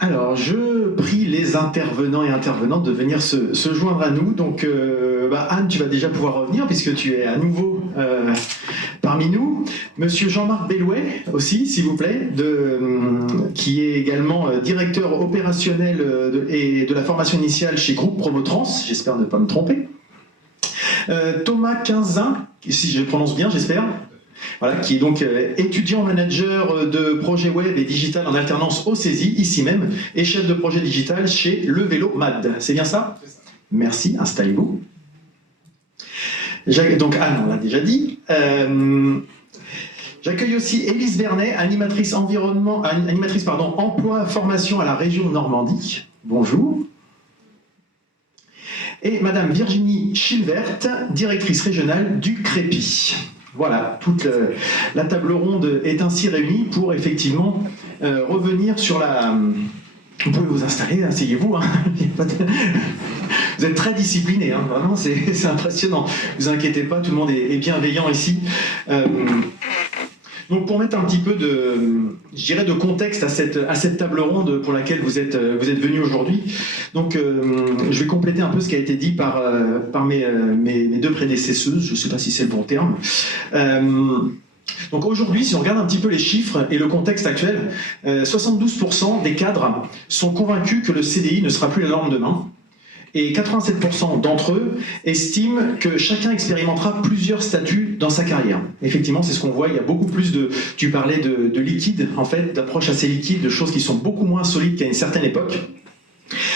Alors, je prie les intervenants et intervenantes de venir se joindre à nous. Donc, Anne, tu vas déjà pouvoir revenir puisque tu es à nouveau parmi nous. Monsieur Jean-Marc Bellouet aussi, s'il vous plaît, qui est également directeur opérationnel et de la formation initiale chez Groupe Promotrans. J'espère ne pas me tromper. Thomas Quinzin, si je prononce bien, j'espère. Voilà, qui est donc étudiant manager de projet web et digital en alternance au CESI, ici même, et chef de projet digital chez Le Vélo MAD. C'est bien ça? Merci, installez-vous. Donc Anne, on l'a déjà dit. J'accueille aussi Élise Vernet, animatrice emploi formation à la région Normandie. Bonjour. Et Madame Virginie Chilvert, directrice régionale du Crépi. Voilà, toute la table ronde est ainsi réunie pour effectivement revenir sur la... Vous pouvez vous installer, asseyez-vous. Hein. Vous êtes très disciplinés, hein. Vraiment, c'est impressionnant. Ne vous inquiétez pas, tout le monde est bienveillant ici. Donc pour mettre un petit peu de contexte à cette table ronde pour laquelle vous êtes venus aujourd'hui, donc je vais compléter un peu ce qui a été dit par mes deux prédécesseuses, je ne sais pas si c'est le bon terme. Donc aujourd'hui, si on regarde un petit peu les chiffres et le contexte actuel, 72% des cadres sont convaincus que le CDI ne sera plus la norme demain. Et 87% d'entre eux estiment que chacun expérimentera plusieurs statuts dans sa carrière. Effectivement, c'est ce qu'on voit, il y a beaucoup plus de... Tu parlais de liquide, en fait, d'approches assez liquides, de choses qui sont beaucoup moins solides qu'à une certaine époque.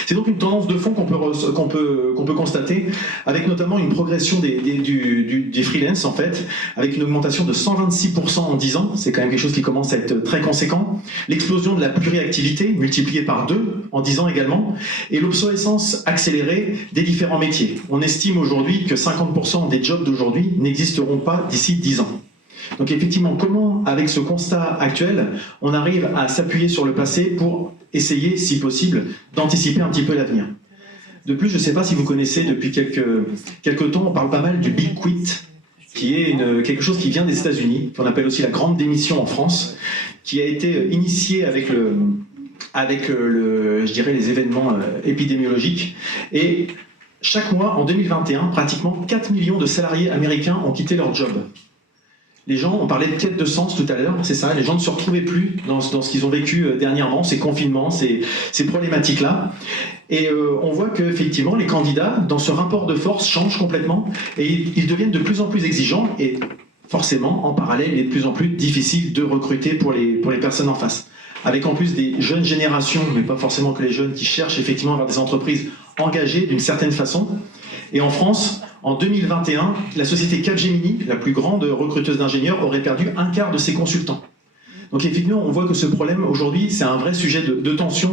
C'est donc une tendance de fond qu'on peut constater, avec notamment une progression des freelances, en fait, avec une augmentation de 126% en 10 ans, c'est quand même quelque chose qui commence à être très conséquent, l'explosion de la pluriactivité, multipliée par 2 en 10 ans également, et l'obsolescence accélérée des différents métiers. On estime aujourd'hui que 50% des jobs d'aujourd'hui n'existeront pas d'ici 10 ans. Donc effectivement, comment, avec ce constat actuel, on arrive à s'appuyer sur le passé pour essayer, si possible, d'anticiper un petit peu l'avenir. De plus, je ne sais pas si vous connaissez, depuis quelques temps, on parle pas mal du Big Quit, qui est quelque chose qui vient des États-Unis, qu'on appelle aussi la grande démission en France, qui a été initiée avec je dirais, les événements épidémiologiques. Et chaque mois, en 2021, pratiquement 4 millions de salariés américains ont quitté leur job. Les gens, on parlait de quête de sens tout à l'heure, c'est ça, les gens ne se retrouvaient plus dans ce qu'ils ont vécu dernièrement, ces confinements, ces problématiques-là. Et on voit qu'effectivement, les candidats, dans ce rapport de force, changent complètement et ils deviennent de plus en plus exigeants et forcément, en parallèle, il est de plus en plus difficile de recruter pour les personnes en face. Avec en plus des jeunes générations, mais pas forcément que les jeunes, qui cherchent effectivement à avoir des entreprises engagées d'une certaine façon. Et en France, en 2021, la société Capgemini, la plus grande recruteuse d'ingénieurs, aurait perdu un quart de ses consultants. Donc effectivement, on voit que ce problème, aujourd'hui, c'est un vrai sujet de tension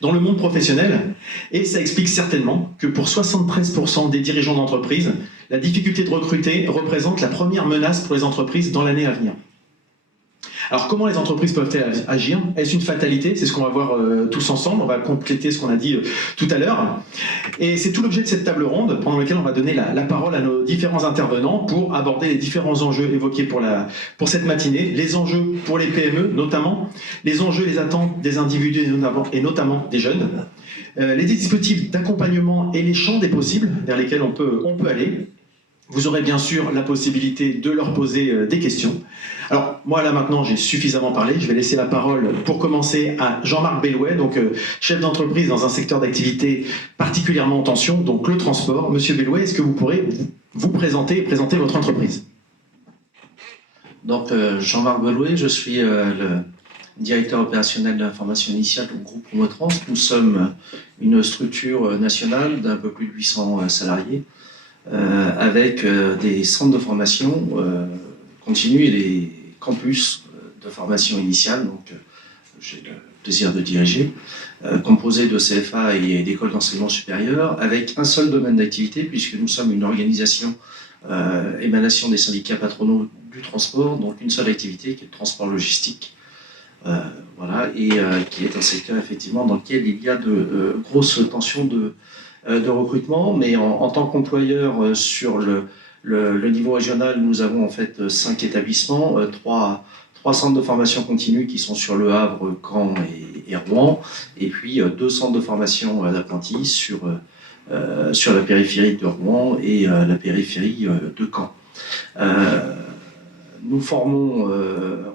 dans le monde professionnel. Et ça explique certainement que pour 73% des dirigeants d'entreprise, la difficulté de recruter représente la première menace pour les entreprises dans l'année à venir. Alors comment les entreprises peuvent-elles agir? Est-ce une fatalité? C'est ce qu'on va voir tous ensemble, on va compléter ce qu'on a dit tout à l'heure. Et c'est tout l'objet de cette table ronde, pendant laquelle on va donner la parole à nos différents intervenants pour aborder les différents enjeux évoqués pour cette matinée, les enjeux pour les PME notamment, les enjeux et les attentes des individus et notamment des jeunes, les dispositifs d'accompagnement et les champs des possibles vers lesquels on peut aller. Vous aurez bien sûr la possibilité de leur poser des questions. Alors, moi, là, maintenant, j'ai suffisamment parlé. Je vais laisser la parole, pour commencer, à Jean-Marc Bellouet, donc chef d'entreprise dans un secteur d'activité particulièrement en tension, donc le transport. Monsieur Bellouet, est-ce que vous pourrez vous présenter et présenter votre entreprise? Donc, Jean-Marc Bellouet, je suis le directeur opérationnel de l'information initiale au groupe Promotrans. Nous sommes une structure nationale d'un peu plus de 800 salariés, avec des centres de formation continue et des campus de formation initiale, donc j'ai le plaisir de diriger, composés de CFA et d'écoles d'enseignement supérieur, avec un seul domaine d'activité, puisque nous sommes une organisation émanation des syndicats patronaux du transport, donc une seule activité qui est le transport logistique, voilà, et qui est un secteur effectivement dans lequel il y a de grosses tensions de recrutement, mais en tant qu'employeur sur le niveau régional, nous avons en fait 5 établissements, 3 3 centres de formation continue qui sont sur Le Havre, Caen et Rouen, et puis 2 centres de formation d'apprentis sur la périphérie de Rouen et la périphérie de Caen. Nous formons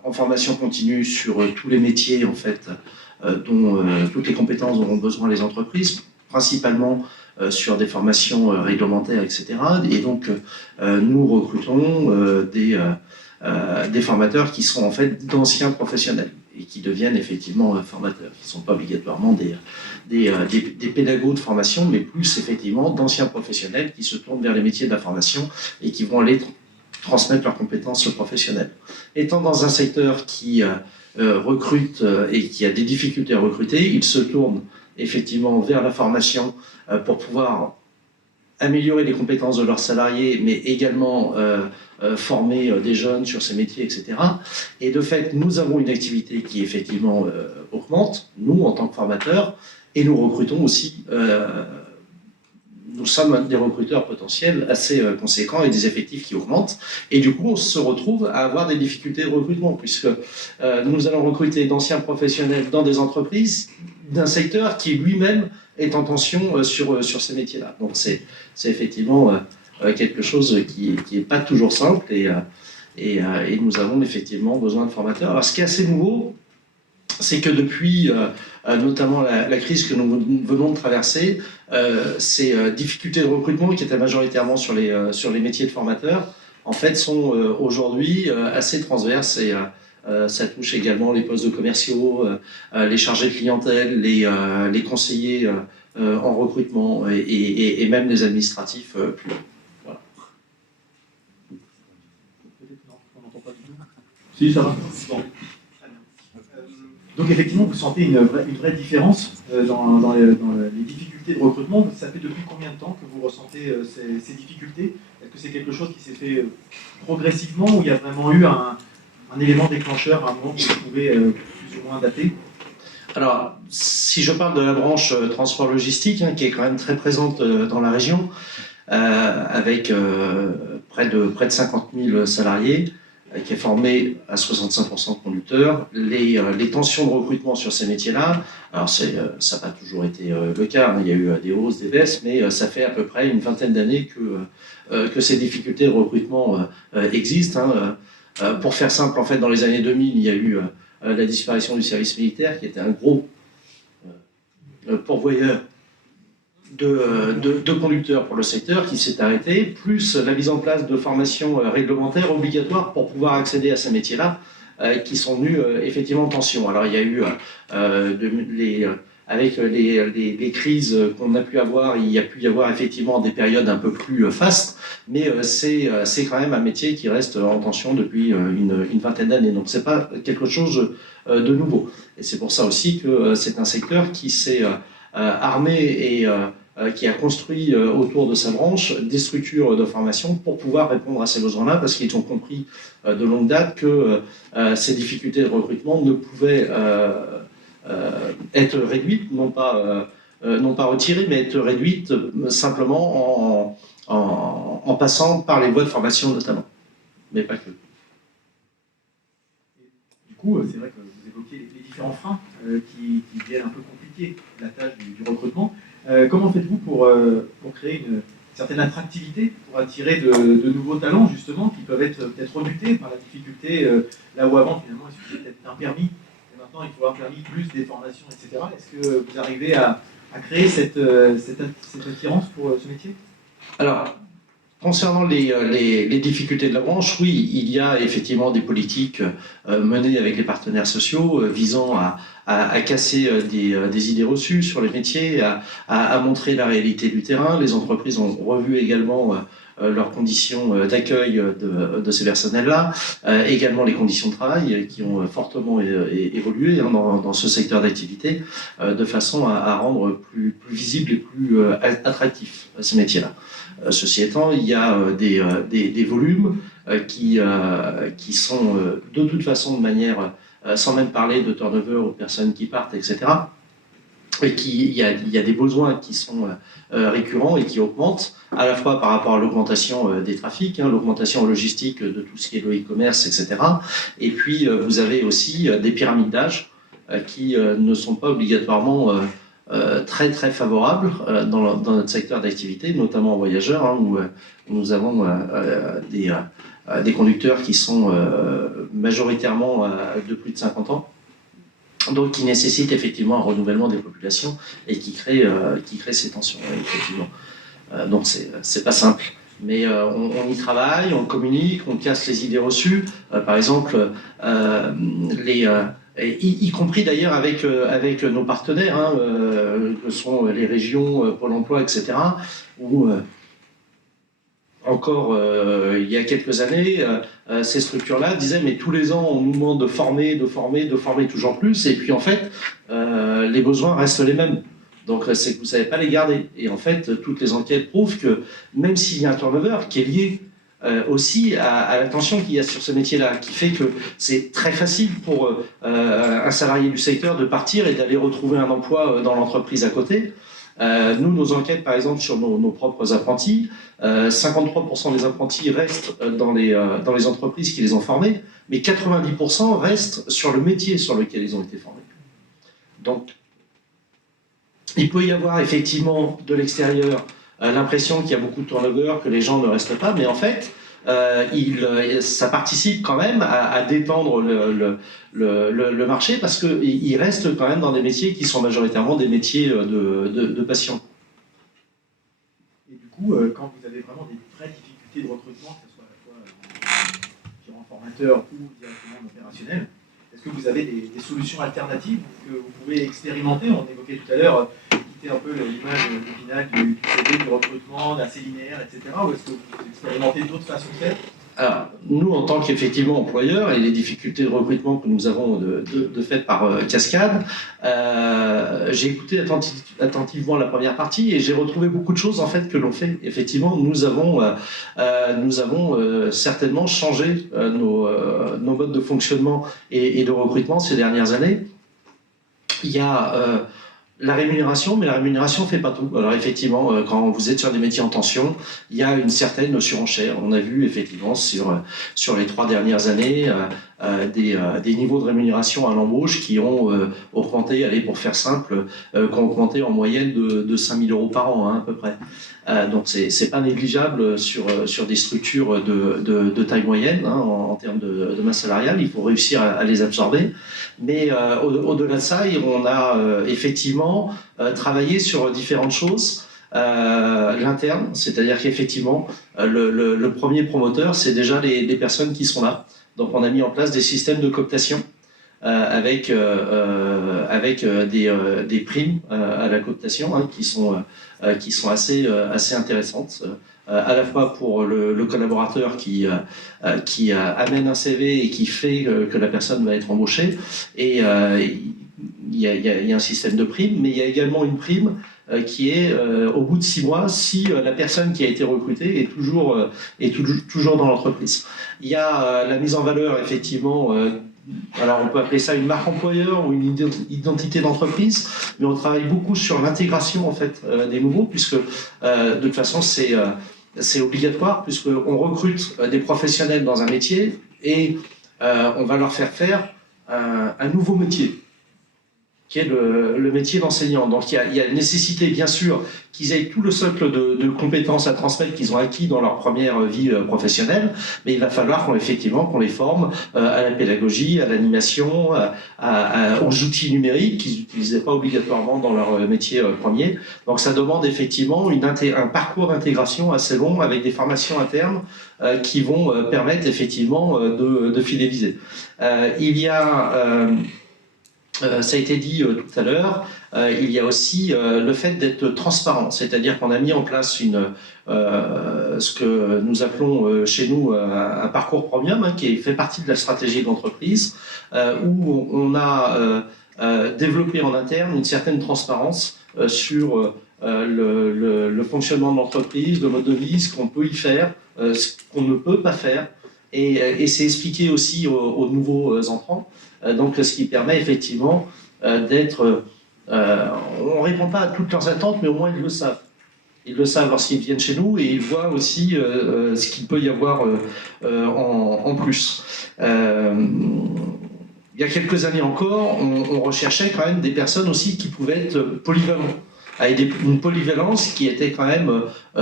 en formation continue sur tous les métiers en fait, dont toutes les compétences dont ont besoin les entreprises, principalement sur des formations réglementaires, etc. Et donc nous recrutons des formateurs qui sont en fait d'anciens professionnels et qui deviennent effectivement formateurs, qui ne sont pas obligatoirement des pédagogues de formation, mais plus effectivement d'anciens professionnels qui se tournent vers les métiers de la formation et qui vont aller transmettre leurs compétences professionnelles. Étant dans un secteur qui recrute et qui a des difficultés à recruter, ils se tournent effectivement vers la formation pour pouvoir améliorer les compétences de leurs salariés, mais également former des jeunes sur ces métiers, etc. Et de fait, nous avons une activité qui effectivement augmente, nous en tant que formateurs, et nous recrutons aussi, nous sommes des recruteurs potentiels assez conséquents et des effectifs qui augmentent. Et du coup, on se retrouve à avoir des difficultés de recrutement, puisque nous allons recruter d'anciens professionnels dans des entreprises d'un secteur qui lui-même est en tension sur ces métiers-là. Donc c'est effectivement quelque chose qui n'est pas toujours simple et nous avons effectivement besoin de formateurs. Alors ce qui est assez nouveau, c'est que depuis notamment la crise que nous venons de traverser, ces difficultés de recrutement qui étaient majoritairement sur les métiers de formateurs, en fait sont aujourd'hui assez transverses et ça touche également les postes de commerciaux, les chargés de clientèle, les conseillers en recrutement et même les administratifs plus hauts. Voilà. Si, ça va. Bon. Donc effectivement, vous sentez une vraie différence dans les difficultés de recrutement. Ça fait depuis combien de temps que vous ressentez ces difficultés? Est-ce que c'est quelque chose qui s'est fait progressivement ou il y a vraiment eu un élément déclencheur à un moment que vous pouvez plus ou moins dater? Alors, si je parle de la branche transport logistique, qui est quand même très présente dans la région, avec près de 50 000 salariés, qui est formé à 65% de conducteurs, les tensions de recrutement sur ces métiers-là, alors ça n'a pas toujours été le cas, il y a eu des hausses, des baisses, mais ça fait à peu près une vingtaine d'années que ces difficultés de recrutement existent. Pour faire simple, en fait, dans les années 2000, il y a eu la disparition du service militaire, qui était un gros pourvoyeur de conducteurs pour le secteur, qui s'est arrêté, plus la mise en place de formations réglementaires obligatoires pour pouvoir accéder à ces métiers-là, qui sont venus effectivement en tension. Alors il y a eu, avec les crises qu'on a pu avoir, il y a pu y avoir effectivement des périodes un peu plus fastes, mais c'est quand même un métier qui reste en tension depuis une vingtaine d'années. Donc c'est pas quelque chose de nouveau. Et c'est pour ça aussi que c'est un secteur qui s'est armé et qui a construit autour de sa branche des structures de formation pour pouvoir répondre à ces besoins-là, parce qu'ils ont compris de longue date que ces difficultés de recrutement ne pouvaient être réduites, non pas retirées, mais être réduites simplement en passant par les voies de formation notamment, mais pas que. Du coup, c'est vrai que vous évoquez les différents freins qui viennent un peu compliquer la tâche du recrutement. Comment faites-vous pour créer une certaine attractivité, pour attirer de nouveaux talents, justement, qui peuvent être peut-être rebutés par la difficulté, là où avant, finalement, il suffisait peut-être d'un permis, et maintenant, il faut un permis plus des formations, etc. Est-ce que vous arrivez à créer cette attirance pour ce métier? Alors, concernant les difficultés de la branche, oui, il y a effectivement des politiques menées avec les partenaires sociaux visant à casser des idées reçues sur les métiers, à montrer la réalité du terrain. Les entreprises ont revu également leurs conditions d'accueil de ces personnels-là, également les conditions de travail qui ont fortement évolué dans ce secteur d'activité, de façon à rendre plus visible et plus attractif ces métiers-là. Ceci étant, il y a des volumes qui sont de toute façon de manière, sans même parler de turnover ou de personnes qui partent, etc., et il y a des besoins qui sont récurrents et qui augmentent, à la fois par rapport à l'augmentation des trafics, l'augmentation logistique de tout ce qui est le e-commerce, etc. Et puis, vous avez aussi des pyramides d'âge qui ne sont pas obligatoirement très très favorables dans notre secteur d'activité, notamment en voyageurs, où nous avons des conducteurs qui sont majoritairement de plus de 50 ans, donc qui nécessitent effectivement un renouvellement des populations et qui crée ces tensions, effectivement. Donc c'est pas simple. Mais on y travaille, on communique, on casse les idées reçues. Par exemple, y compris d'ailleurs avec nos partenaires, que sont les régions, Pôle emploi, etc., où encore il y a quelques années, ces structures-là disaient mais tous les ans on nous demande de former toujours plus, et puis en fait les besoins restent les mêmes. Donc c'est que vous ne savez pas les garder. Et en fait, toutes les enquêtes prouvent que même s'il y a un turnover qui est lié aussi à la tension qu'il y a sur ce métier-là, qui fait que c'est très facile pour un salarié du secteur de partir et d'aller retrouver un emploi dans l'entreprise à côté. Nous, nos enquêtes, par exemple, sur nos propres apprentis, 53% des apprentis restent dans les entreprises qui les ont formés, mais 90% restent sur le métier sur lequel ils ont été formés. Donc, il peut y avoir effectivement de l'extérieur l'impression qu'il y a beaucoup de turnover, que les gens ne restent pas, mais en fait, ça participe quand même à détendre le marché, parce qu'il reste quand même dans des métiers qui sont majoritairement des métiers de passion. Et du coup, quand vous avez vraiment des vraies difficultés de recrutement, que ce soit à la fois en formateur ou directement en opérationnel, est-ce que vous avez des solutions alternatives que vous pouvez expérimenter? On évoquait tout à l'heure quitter un peu l'image d'Épinal du CV, du recrutement, assez linéaire, etc. Ou est-ce que vous expérimentez d'autres façons de faire? Alors, nous, en tant qu'effectivement employeurs, et les difficultés de recrutement que nous avons de fait par cascade, j'ai écouté attentivement la première partie et j'ai retrouvé beaucoup de choses en fait que l'on fait. Effectivement, nous avons certainement changé nos modes de fonctionnement et de recrutement ces dernières années. Il y a la rémunération, mais la rémunération ne fait pas tout. Alors effectivement, quand vous êtes sur des métiers en tension, il y a une certaine surenchère. On a vu effectivement sur les 3 dernières années des niveaux de rémunération à l'embauche qui ont augmenté, allez pour faire simple, qui ont augmenté en moyenne de 5 000 € par an, à peu près. Donc c'est pas négligeable sur des structures de taille moyenne, en termes de masse salariale. Il faut réussir à les absorber. Mais au-delà de ça, on a effectivement travaillé sur différentes choses. L'interne, c'est-à-dire qu'effectivement, le premier promoteur, c'est déjà les personnes qui sont là. Donc on a mis en place des systèmes de cooptation avec des primes à la cooptation, qui sont assez intéressantes. À la fois pour le collaborateur qui amène un CV et qui fait que la personne va être embauchée. Et il y a un système de prime, mais il y a également une prime qui est au bout de 6 mois, si la personne qui a été recrutée est toujours dans l'entreprise. Il y a la mise en valeur, effectivement, alors on peut appeler ça une marque employeur ou une identité d'entreprise, mais on travaille beaucoup sur l'intégration en fait des nouveaux, puisque de toute façon c'est obligatoire, puisqu'on recrute des professionnels dans un métier et on va leur faire un nouveau métier, qui est le métier d'enseignant. Donc il y a nécessité, bien sûr, qu'ils aient tout le socle de compétences à transmettre qu'ils ont acquis dans leur première vie professionnelle, mais il va falloir qu'on les forme à la pédagogie, à l'animation, aux outils numériques qu'ils n'utilisaient pas obligatoirement dans leur métier premier. Donc ça demande effectivement un parcours d'intégration assez long, avec des formations internes qui vont permettre effectivement de fidéliser. Il y a... ça a été dit tout à l'heure, il y a aussi le fait d'être transparent, c'est-à-dire qu'on a mis en place ce que nous appelons chez nous un parcours premium, qui fait partie de la stratégie de l'entreprise, où on a développé en interne une certaine transparence sur le fonctionnement de l'entreprise, le mode de vie, ce qu'on peut y faire, ce qu'on ne peut pas faire, et c'est expliqué aussi aux nouveaux entrants. Donc, ce qui permet effectivement d'être On ne répond pas à toutes leurs attentes, mais au moins ils le savent. Ils le savent lorsqu'ils viennent chez nous et ils voient aussi ce qu'il peut y avoir en plus. Il y a quelques années encore, on recherchait quand même des personnes aussi qui pouvaient être polyvalentes, avec une polyvalence qui était quand même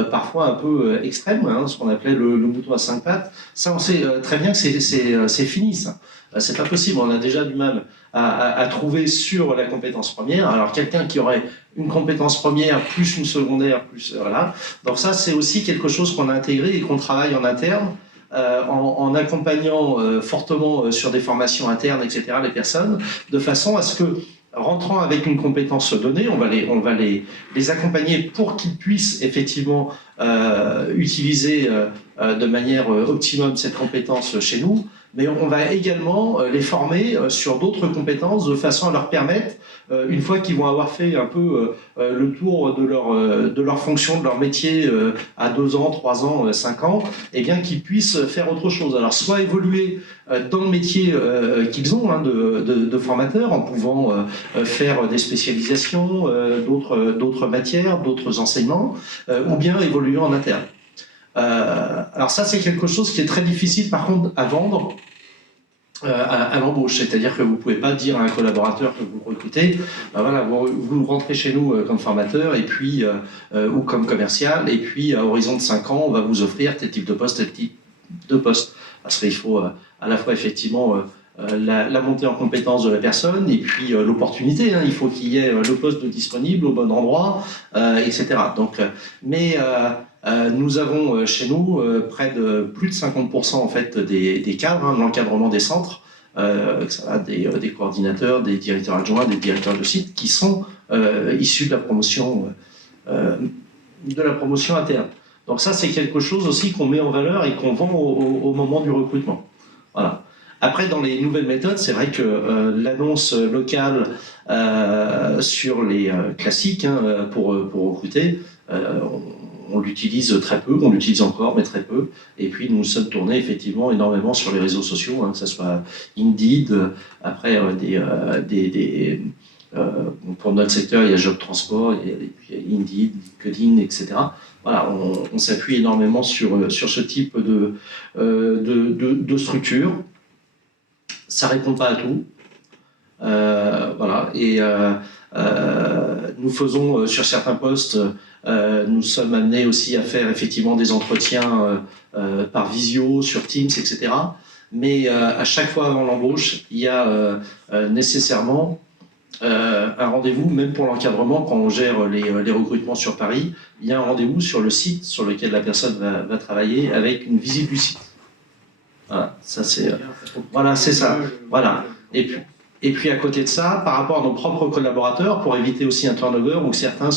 parfois un peu extrême, hein, ce qu'on appelait le mouton à 5 pattes. Ça, on sait très bien que c'est fini, ça. C'est pas possible, on a déjà du mal à trouver sur la compétence première. Alors quelqu'un qui aurait une compétence première plus une secondaire, plus voilà. Donc ça, c'est aussi quelque chose qu'on a intégré et qu'on travaille en interne. En accompagnant fortement sur des formations internes, etc., les personnes, de façon à ce que, rentrant avec une compétence donnée, on va les accompagner pour qu'ils puissent effectivement utiliser de manière optimum cette compétence chez nous, mais on va également les former sur d'autres compétences de façon à leur permettre, une fois qu'ils vont avoir fait un peu le tour de leur fonction, de leur métier à 2 ans, 3 ans, 5 ans, eh bien qu'ils puissent faire autre chose. Alors soit évoluer dans le métier qu'ils ont hein, de formateurs en pouvant faire des spécialisations, d'autres matières, d'autres enseignements, ou bien évoluer en interne. Alors ça, c'est quelque chose qui est très difficile par contre à vendre à l'embauche, c'est-à-dire que vous ne pouvez pas dire à un collaborateur que vous recrutez, voilà, vous rentrez chez nous comme formateur et puis, ou comme commercial, et puis à horizon de 5 ans, on va vous offrir tel type de poste, tel type de poste. Parce qu'il faut à la fois effectivement la montée en compétence de la personne et puis l'opportunité. Hein, il faut qu'il y ait le poste disponible au bon endroit, etc. Donc, nous avons chez nous près de plus de 50% en fait des cadres hein, de l'encadrement des centres, ça va des coordinateurs, des directeurs adjoints, des directeurs de site qui sont issus de la promotion interne. Donc ça, c'est quelque chose aussi qu'on met en valeur et qu'on vend au moment du recrutement. Voilà. Après, dans les nouvelles méthodes, c'est vrai que l'annonce locale sur les classiques hein, pour recruter, on l'utilise très peu, on l'utilise encore, mais très peu. Et puis, nous sommes tournés effectivement énormément sur les réseaux sociaux, hein, que ce soit Indeed, après pour notre secteur, il y a Job Transport, il y a Indeed, LinkedIn, etc. Voilà, on s'appuie énormément sur ce type de structure. Ça répond pas à tout. Voilà. Et nous faisons sur certains postes, nous sommes amenés aussi à faire effectivement des entretiens par visio, sur Teams, etc. Mais à chaque fois avant l'embauche, il y a nécessairement un rendez-vous, même pour l'encadrement, quand on gère les recrutements sur Paris, il y a un rendez-vous sur le site sur lequel la personne va travailler avec une visite du site. Voilà, ça c'est voilà, c'est ça. Voilà. Et puis à côté de ça, par rapport à nos propres collaborateurs, pour éviter aussi un turnover où certains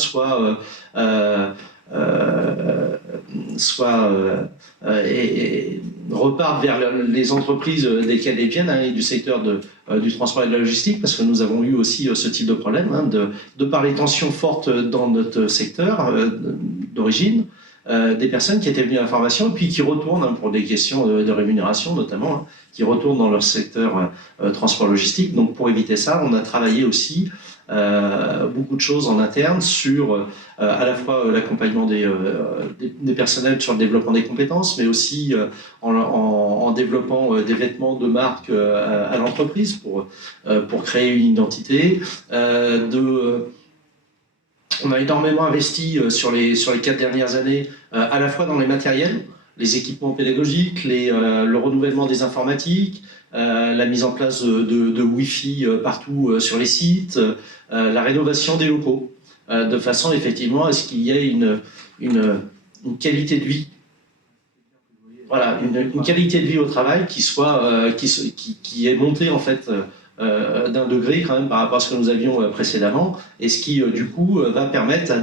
repartent vers les entreprises desquelles ils viennent hein, et du secteur du transport et de la logistique, parce que nous avons eu aussi ce type de problème, hein, de par les tensions fortes dans notre secteur d'origine, des personnes qui étaient venues à la formation et puis qui retournent, hein, pour des questions de rémunération notamment, hein, qui retournent dans leur secteur transport logistique. Donc pour éviter ça, on a travaillé aussi beaucoup de choses en interne sur à la fois l'accompagnement des personnels sur le développement des compétences, mais aussi en développant des vêtements de marque à l'entreprise pour créer une identité. On a énormément investi sur les 4 dernières années, à la fois dans les matériels, les équipements pédagogiques, le renouvellement des informatiques, la mise en place de Wi-Fi partout sur les sites, la rénovation des locaux, de façon effectivement à ce qu'il y ait une qualité de vie. Voilà, une qualité de vie au travail qui est montée en fait d'un degré quand même par rapport à ce que nous avions précédemment, et ce qui du coup va permettre à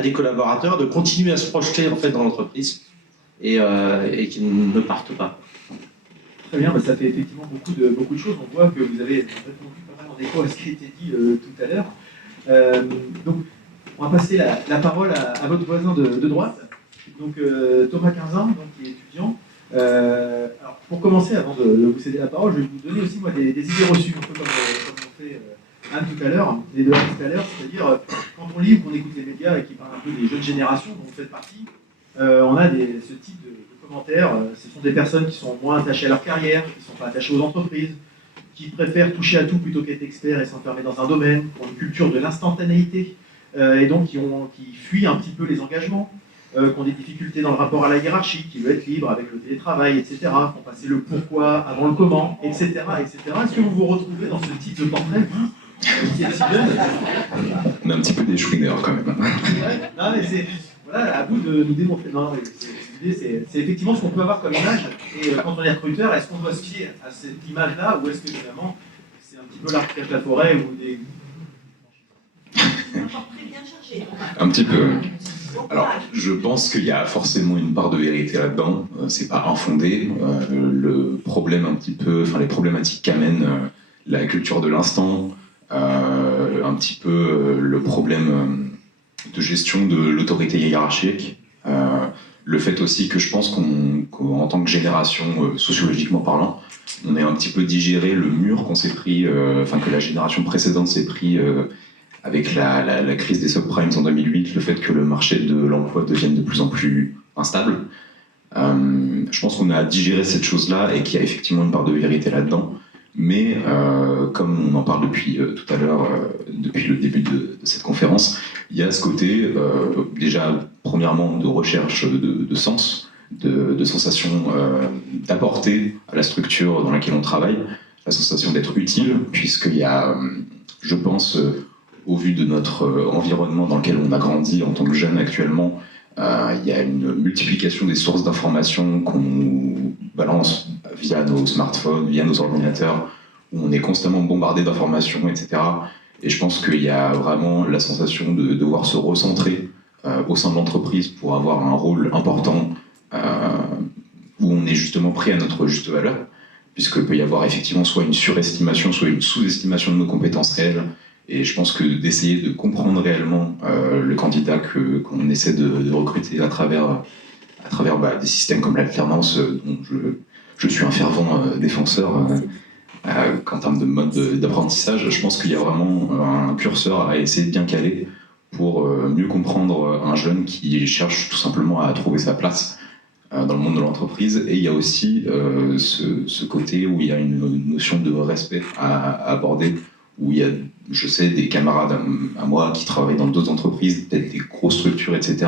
des collaborateurs de continuer à se projeter en fait dans l'entreprise et qu'ils ne partent pas. Très bien, ça fait effectivement beaucoup de choses. On voit que vous avez répondu pas mal en écho à ce qui a été dit tout à l'heure. Donc, on va passer la parole à votre voisin de droite, donc Thomas Quinzin, donc, qui est étudiant. Alors, pour commencer, avant de vous céder la parole, je vais vous donner aussi moi, des idées reçues, un peu comme on fait Anne tout à l'heure, les deux Anne tout à l'heure, c'est-à-dire quand on lit ou qu'on écoute les médias et qui parlent un peu des jeunes générations dont vous faites partie, on a ce type de commentaires. Ce sont des personnes qui sont moins attachées à leur carrière, qui ne sont pas attachées aux entreprises, qui préfèrent toucher à tout plutôt qu'être expert et s'enfermer dans un domaine, qui ont une culture de l'instantanéité, et donc qui fuient un petit peu les engagements, qui ont des difficultés dans le rapport à la hiérarchie, qui veulent être libres avec le télétravail, etc., qui ont passé le pourquoi avant le comment, etc., etc. Est-ce que vous vous retrouvez dans ce type de portrait, qui est si jeune? On a un petit peu des chouineurs quand même. Non, mais c'est voilà, à vous de nous démontrer. Non, l'idée, c'est effectivement ce qu'on peut avoir comme image. Et quand on est recruteur, est-ce qu'on doit se fier à cette image-là, ou est-ce que finalement c'est un petit peu l'arbre qui cache la forêt ou des. Un portrait bien chargé. Un petit peu. Alors, je pense qu'il y a forcément une part de vérité là-dedans. C'est pas infondé. Le problème un petit peu, enfin les problématiques qu'amène la culture de l'instant, un petit peu le problème de gestion de l'autorité hiérarchique. Le fait aussi que je pense qu'en tant que génération, sociologiquement parlant, on est un petit peu digéré le mur qu'on s'est pris, que la génération précédente s'est pris avec la crise des subprimes en 2008, le fait que le marché de l'emploi devienne de plus en plus instable. Je pense qu'on a digéré cette chose-là et qu'il y a effectivement une part de vérité là-dedans. Mais comme on en parle depuis tout à l'heure, depuis le début de cette conférence, il y a ce côté, déjà, premièrement, de recherche de sens, de sensation d'apporter à la structure dans laquelle on travaille, la sensation d'être utile, puisqu'il y a, je pense, au vu de notre environnement dans lequel on a grandi en tant que jeune actuellement, il y a une multiplication des sources d'informations qu'on nous balance via nos smartphones, via nos ordinateurs, où on est constamment bombardé d'informations, etc. Et je pense qu'il y a vraiment la sensation de devoir se recentrer au sein de l'entreprise pour avoir un rôle important où on est justement pris à notre juste valeur, puisqu'il peut y avoir effectivement soit une surestimation, soit une sous-estimation de nos compétences réelles. Et je pense que d'essayer de comprendre réellement le candidat qu'on essaie de recruter à travers des systèmes comme l'alternance, dont je suis un fervent défenseur qu'en termes de mode d'apprentissage, je pense qu'il y a vraiment un curseur à essayer de bien caler pour mieux comprendre un jeune qui cherche tout simplement à trouver sa place dans le monde de l'entreprise. Et il y a aussi ce côté où il y a une notion de respect à aborder, où il y a, je sais, des camarades à moi qui travaillent dans d'autres entreprises, peut-être des grosses structures, etc.,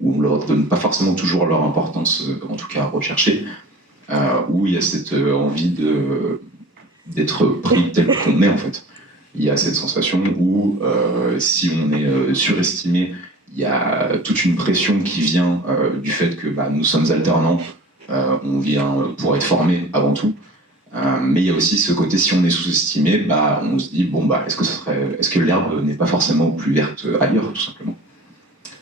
où on leur donne pas forcément toujours leur importance, en tout cas recherchée, où il y a cette envie d'être pris tel qu'on est, en fait. Il y a cette sensation où, si on est surestimé, il y a toute une pression qui vient du fait que nous sommes alternants, on vient pour être formés avant tout. Mais il y a aussi ce côté, si on est sous-estimé, on se dit, est-ce que l'herbe n'est pas forcément plus verte ailleurs, tout simplement.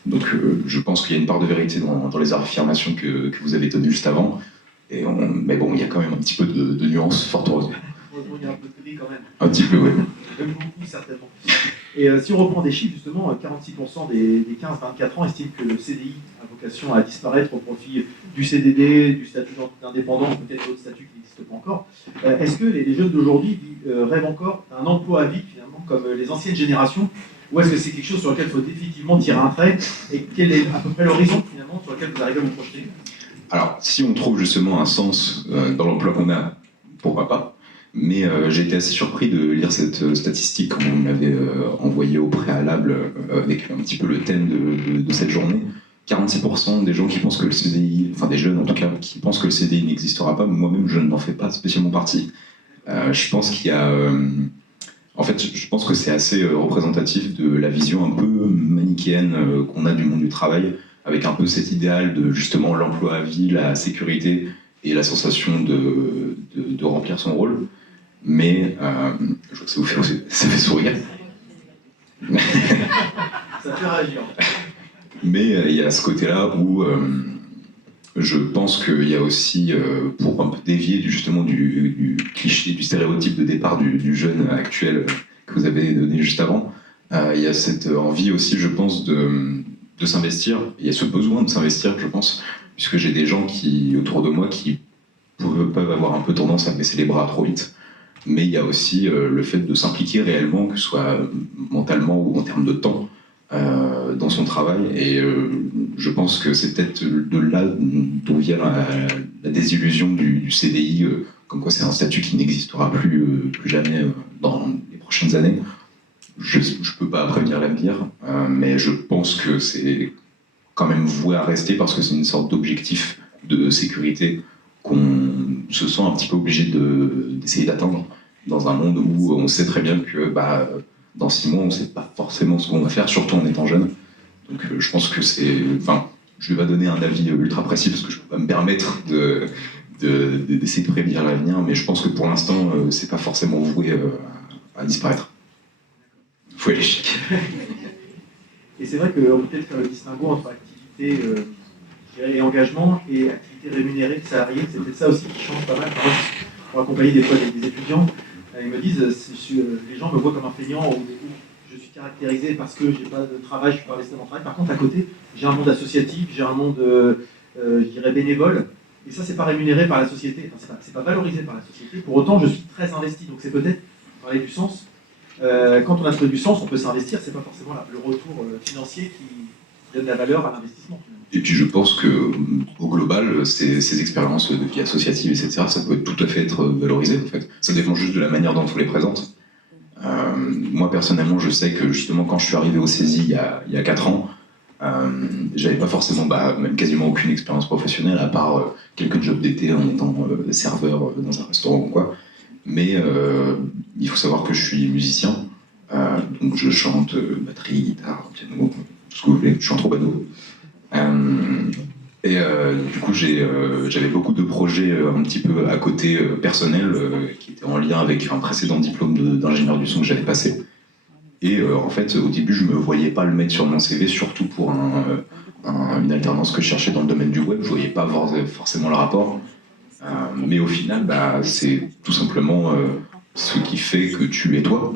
Donc je pense qu'il y a une part de vérité dans les affirmations que vous avez données juste avant. Mais bon, il y a quand même un petit peu de nuance, fort heureusement. Il y a un peu de gris quand même. Un petit peu, oui. Même beaucoup, certainement. Et si on reprend des chiffres, justement, 46% des 15-24 ans estiment que le CDI a vocation à disparaître au profit du CDD, du statut d'indépendant, peut-être d'autres statuts qui n'existent pas encore. Est-ce que les jeunes d'aujourd'hui rêvent encore d'un emploi à vie, finalement, comme les anciennes générations, ou est-ce que c'est quelque chose sur lequel il faut définitivement tirer un trait, et quel est à peu près l'horizon, finalement, sur lequel vous arrivez à vous projeter? Alors, si on trouve justement un sens dans l'emploi qu'on a, pourquoi pas. Mais j'ai été assez surpris de lire cette statistique quand on me l'avait envoyée au préalable avec un petit peu le thème de cette journée. 46% des gens qui pensent que le CDI, enfin des jeunes en tout cas, qui pensent que le CDI n'existera pas, moi-même je n'en fais pas spécialement partie. Je pense qu'il y a... en fait, je pense que c'est assez représentatif de la vision un peu manichéenne qu'on a du monde du travail, avec un peu cet idéal de justement l'emploi à vie, la sécurité et la sensation de remplir son rôle. Mais je vois que ça vous fait sourire. Ça fait réagir. Mais il y a ce côté-là où je pense qu'il y a aussi, pour un peu dévier justement du cliché, du stéréotype de départ du jeune actuel que vous avez donné juste avant, il y a cette envie aussi, je pense, de s'investir. Il y a ce besoin de s'investir, je pense, puisque j'ai des gens autour de moi qui peuvent avoir un peu tendance à baisser les bras trop vite. mais il y a aussi le fait de s'impliquer réellement, que ce soit mentalement ou en termes de temps, dans son travail. Et je pense que c'est peut-être de là d'où vient la désillusion du CDI, comme quoi c'est un statut qui n'existera plus jamais dans les prochaines années. Je ne peux pas prévenir l'avenir, mais je pense que c'est quand même voué à rester parce que c'est une sorte d'objectif de sécurité qu'on se sent un petit peu obligé d'essayer d'atteindre dans un monde où on sait très bien que dans 6 mois, on ne sait pas forcément ce qu'on va faire, surtout en étant jeune. Donc je pense que c'est... Enfin, je ne vais pas donner un avis ultra précis parce que je ne peux pas me permettre d'essayer de prédire l'avenir, mais je pense que pour l'instant, c'est pas forcément voué à disparaître. Il faut aller chic. Et c'est vrai qu'on peut peut-être faire le distinguo entre activité et engagement et activité rémunérée de salarié. C'est peut-être ça aussi qui change pas mal. Moi, pour accompagner des fois des étudiants, ils me disent les gens me voient comme un feignant ou je suis caractérisé parce que j'ai pas de travail, je suis pas investi dans mon travail. Par contre, à côté, j'ai un monde associatif, j'ai un monde, je dirais, bénévole. Et ça, c'est pas rémunéré par la société. Enfin, c'est pas valorisé par la société. Pour autant, je suis très investi. Donc c'est peut-être, parler du sens. Quand on a trouvé du sens, on peut s'investir. C'est pas forcément le retour financier qui donne la valeur à l'investissement. Et puis je pense que au global, ces expériences de vie associative, etc., ça peut tout à fait être valorisé en fait. Ça dépend juste de la manière dont on les présente. Moi personnellement, je sais que justement quand je suis arrivé au CESI il y a 4 ans, j'avais pas forcément, même quasiment aucune expérience professionnelle à part quelques jobs d'été en étant serveur dans un restaurant ou quoi. Mais il faut savoir que je suis musicien, donc je chante batterie, guitare, piano, tout ce que vous voulez. Je suis en troubadour. Du coup, j'avais beaucoup de projets un petit peu à côté personnels qui étaient en lien avec un précédent diplôme d'ingénieur du son que j'avais passé. Et en fait, au début, je me voyais pas le mettre sur mon CV, surtout pour une alternance que je cherchais dans le domaine du web. Je voyais pas forcément le rapport. Mais au final, c'est tout simplement ce qui fait que tu es toi.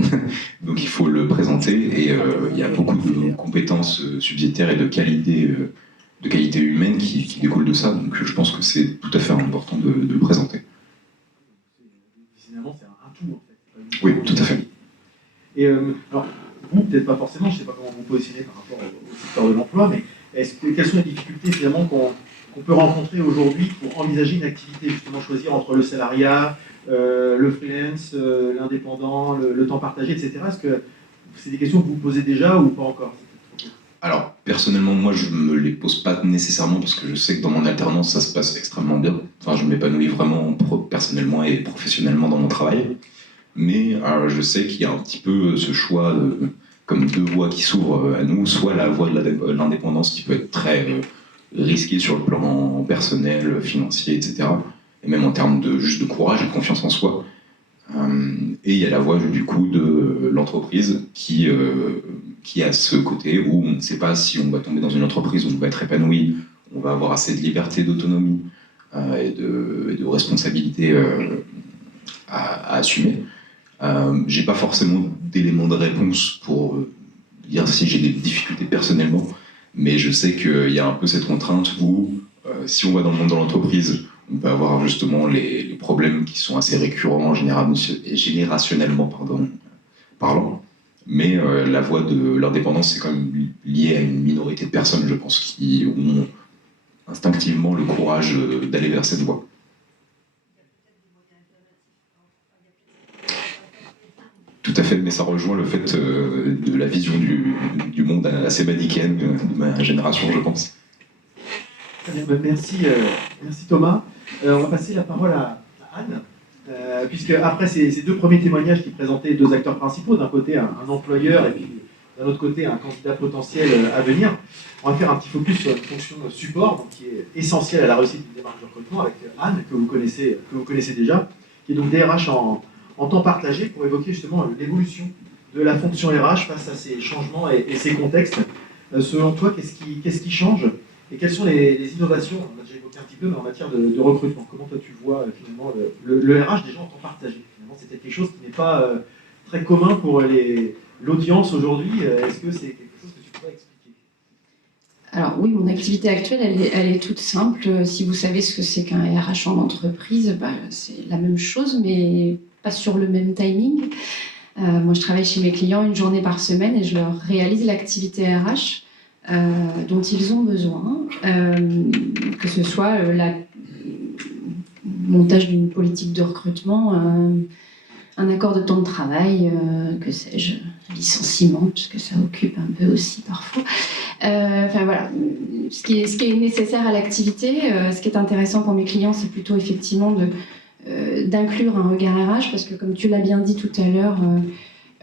Donc il faut le présenter et il y a beaucoup de compétences subsidiaires et de qualité humaine qui découlent de ça. Donc je pense que c'est tout à fait important de le présenter. Finalement, c'est un tout en fait. Oui, tout à fait. Et alors, vous, peut-être pas forcément, je ne sais pas comment vous positionnez par rapport au secteur de l'emploi, mais quelles sont les difficultés finalement qu'on peut rencontrer aujourd'hui pour envisager une activité, justement choisir entre le salariat, le freelance, l'indépendant, le temps partagé, etc. Est-ce que c'est des questions que vous vous posez déjà ou pas encore? Alors, personnellement, moi, je me les pose pas nécessairement parce que je sais que dans mon alternance, ça se passe extrêmement bien. Enfin, je m'épanouis vraiment personnellement et professionnellement dans mon travail. Mais je sais qu'il y a un petit peu ce choix, comme 2 voies qui s'ouvrent à nous, soit la voie de l'indépendance qui peut être très risquée sur le plan personnel, financier, etc. Et même en termes juste de courage et de confiance en soi. Et il y a la voie du coup de l'entreprise qui a ce côté où on ne sait pas si on va tomber dans une entreprise où on va être épanoui, on va avoir assez de liberté, d'autonomie et de responsabilité à assumer. J'ai pas forcément d'éléments de réponse pour dire si j'ai des difficultés personnellement, mais je sais qu'il y a un peu cette contrainte où si on va dans le monde de l'entreprise, on peut avoir justement les problèmes qui sont assez récurrents générationnellement parlant. Mais la voie de l'indépendance, c'est quand même lié à une minorité de personnes, je pense, qui ont instinctivement le courage d'aller vers cette voie. Tout à fait, mais ça rejoint le fait de la vision du monde assez manichéenne de ma génération, je pense. Très bien, merci Thomas. On va passer la parole à Anne, puisque après ces 2 premiers témoignages qui présentaient 2 acteurs principaux, d'un côté un employeur et puis d'un autre côté un candidat potentiel à venir, on va faire un petit focus sur une fonction support donc, qui est essentielle à la réussite d'une démarche de recrutement avec Anne, que vous connaissez déjà, qui est donc DRH en temps partagé pour évoquer justement l'évolution de la fonction RH face à ces changements et ces contextes. Selon toi, qu'est-ce qui change et quelles sont les innovations, on a déjà évoqué un petit peu, mais en matière de recrutement? Comment toi tu vois finalement le RH déjà en temps partagé? Finalement, c'est quelque chose qui n'est pas très commun pour l'audience aujourd'hui. Est-ce que c'est quelque chose que tu pourrais expliquer? Alors oui, mon activité actuelle, elle est toute simple. Si vous savez ce que c'est qu'un RH en entreprise, c'est la même chose, mais pas sur le même timing. Moi, je travaille chez mes clients une journée par semaine et je leur réalise l'activité RH dont ils ont besoin, que ce soit le montage d'une politique de recrutement, un accord de temps de travail, que sais-je, licenciement, parce que ça occupe un peu aussi parfois. Enfin voilà, ce qui est nécessaire à l'activité, ce qui est intéressant pour mes clients, c'est plutôt effectivement d'inclure un regard RH, parce que comme tu l'as bien dit tout à l'heure,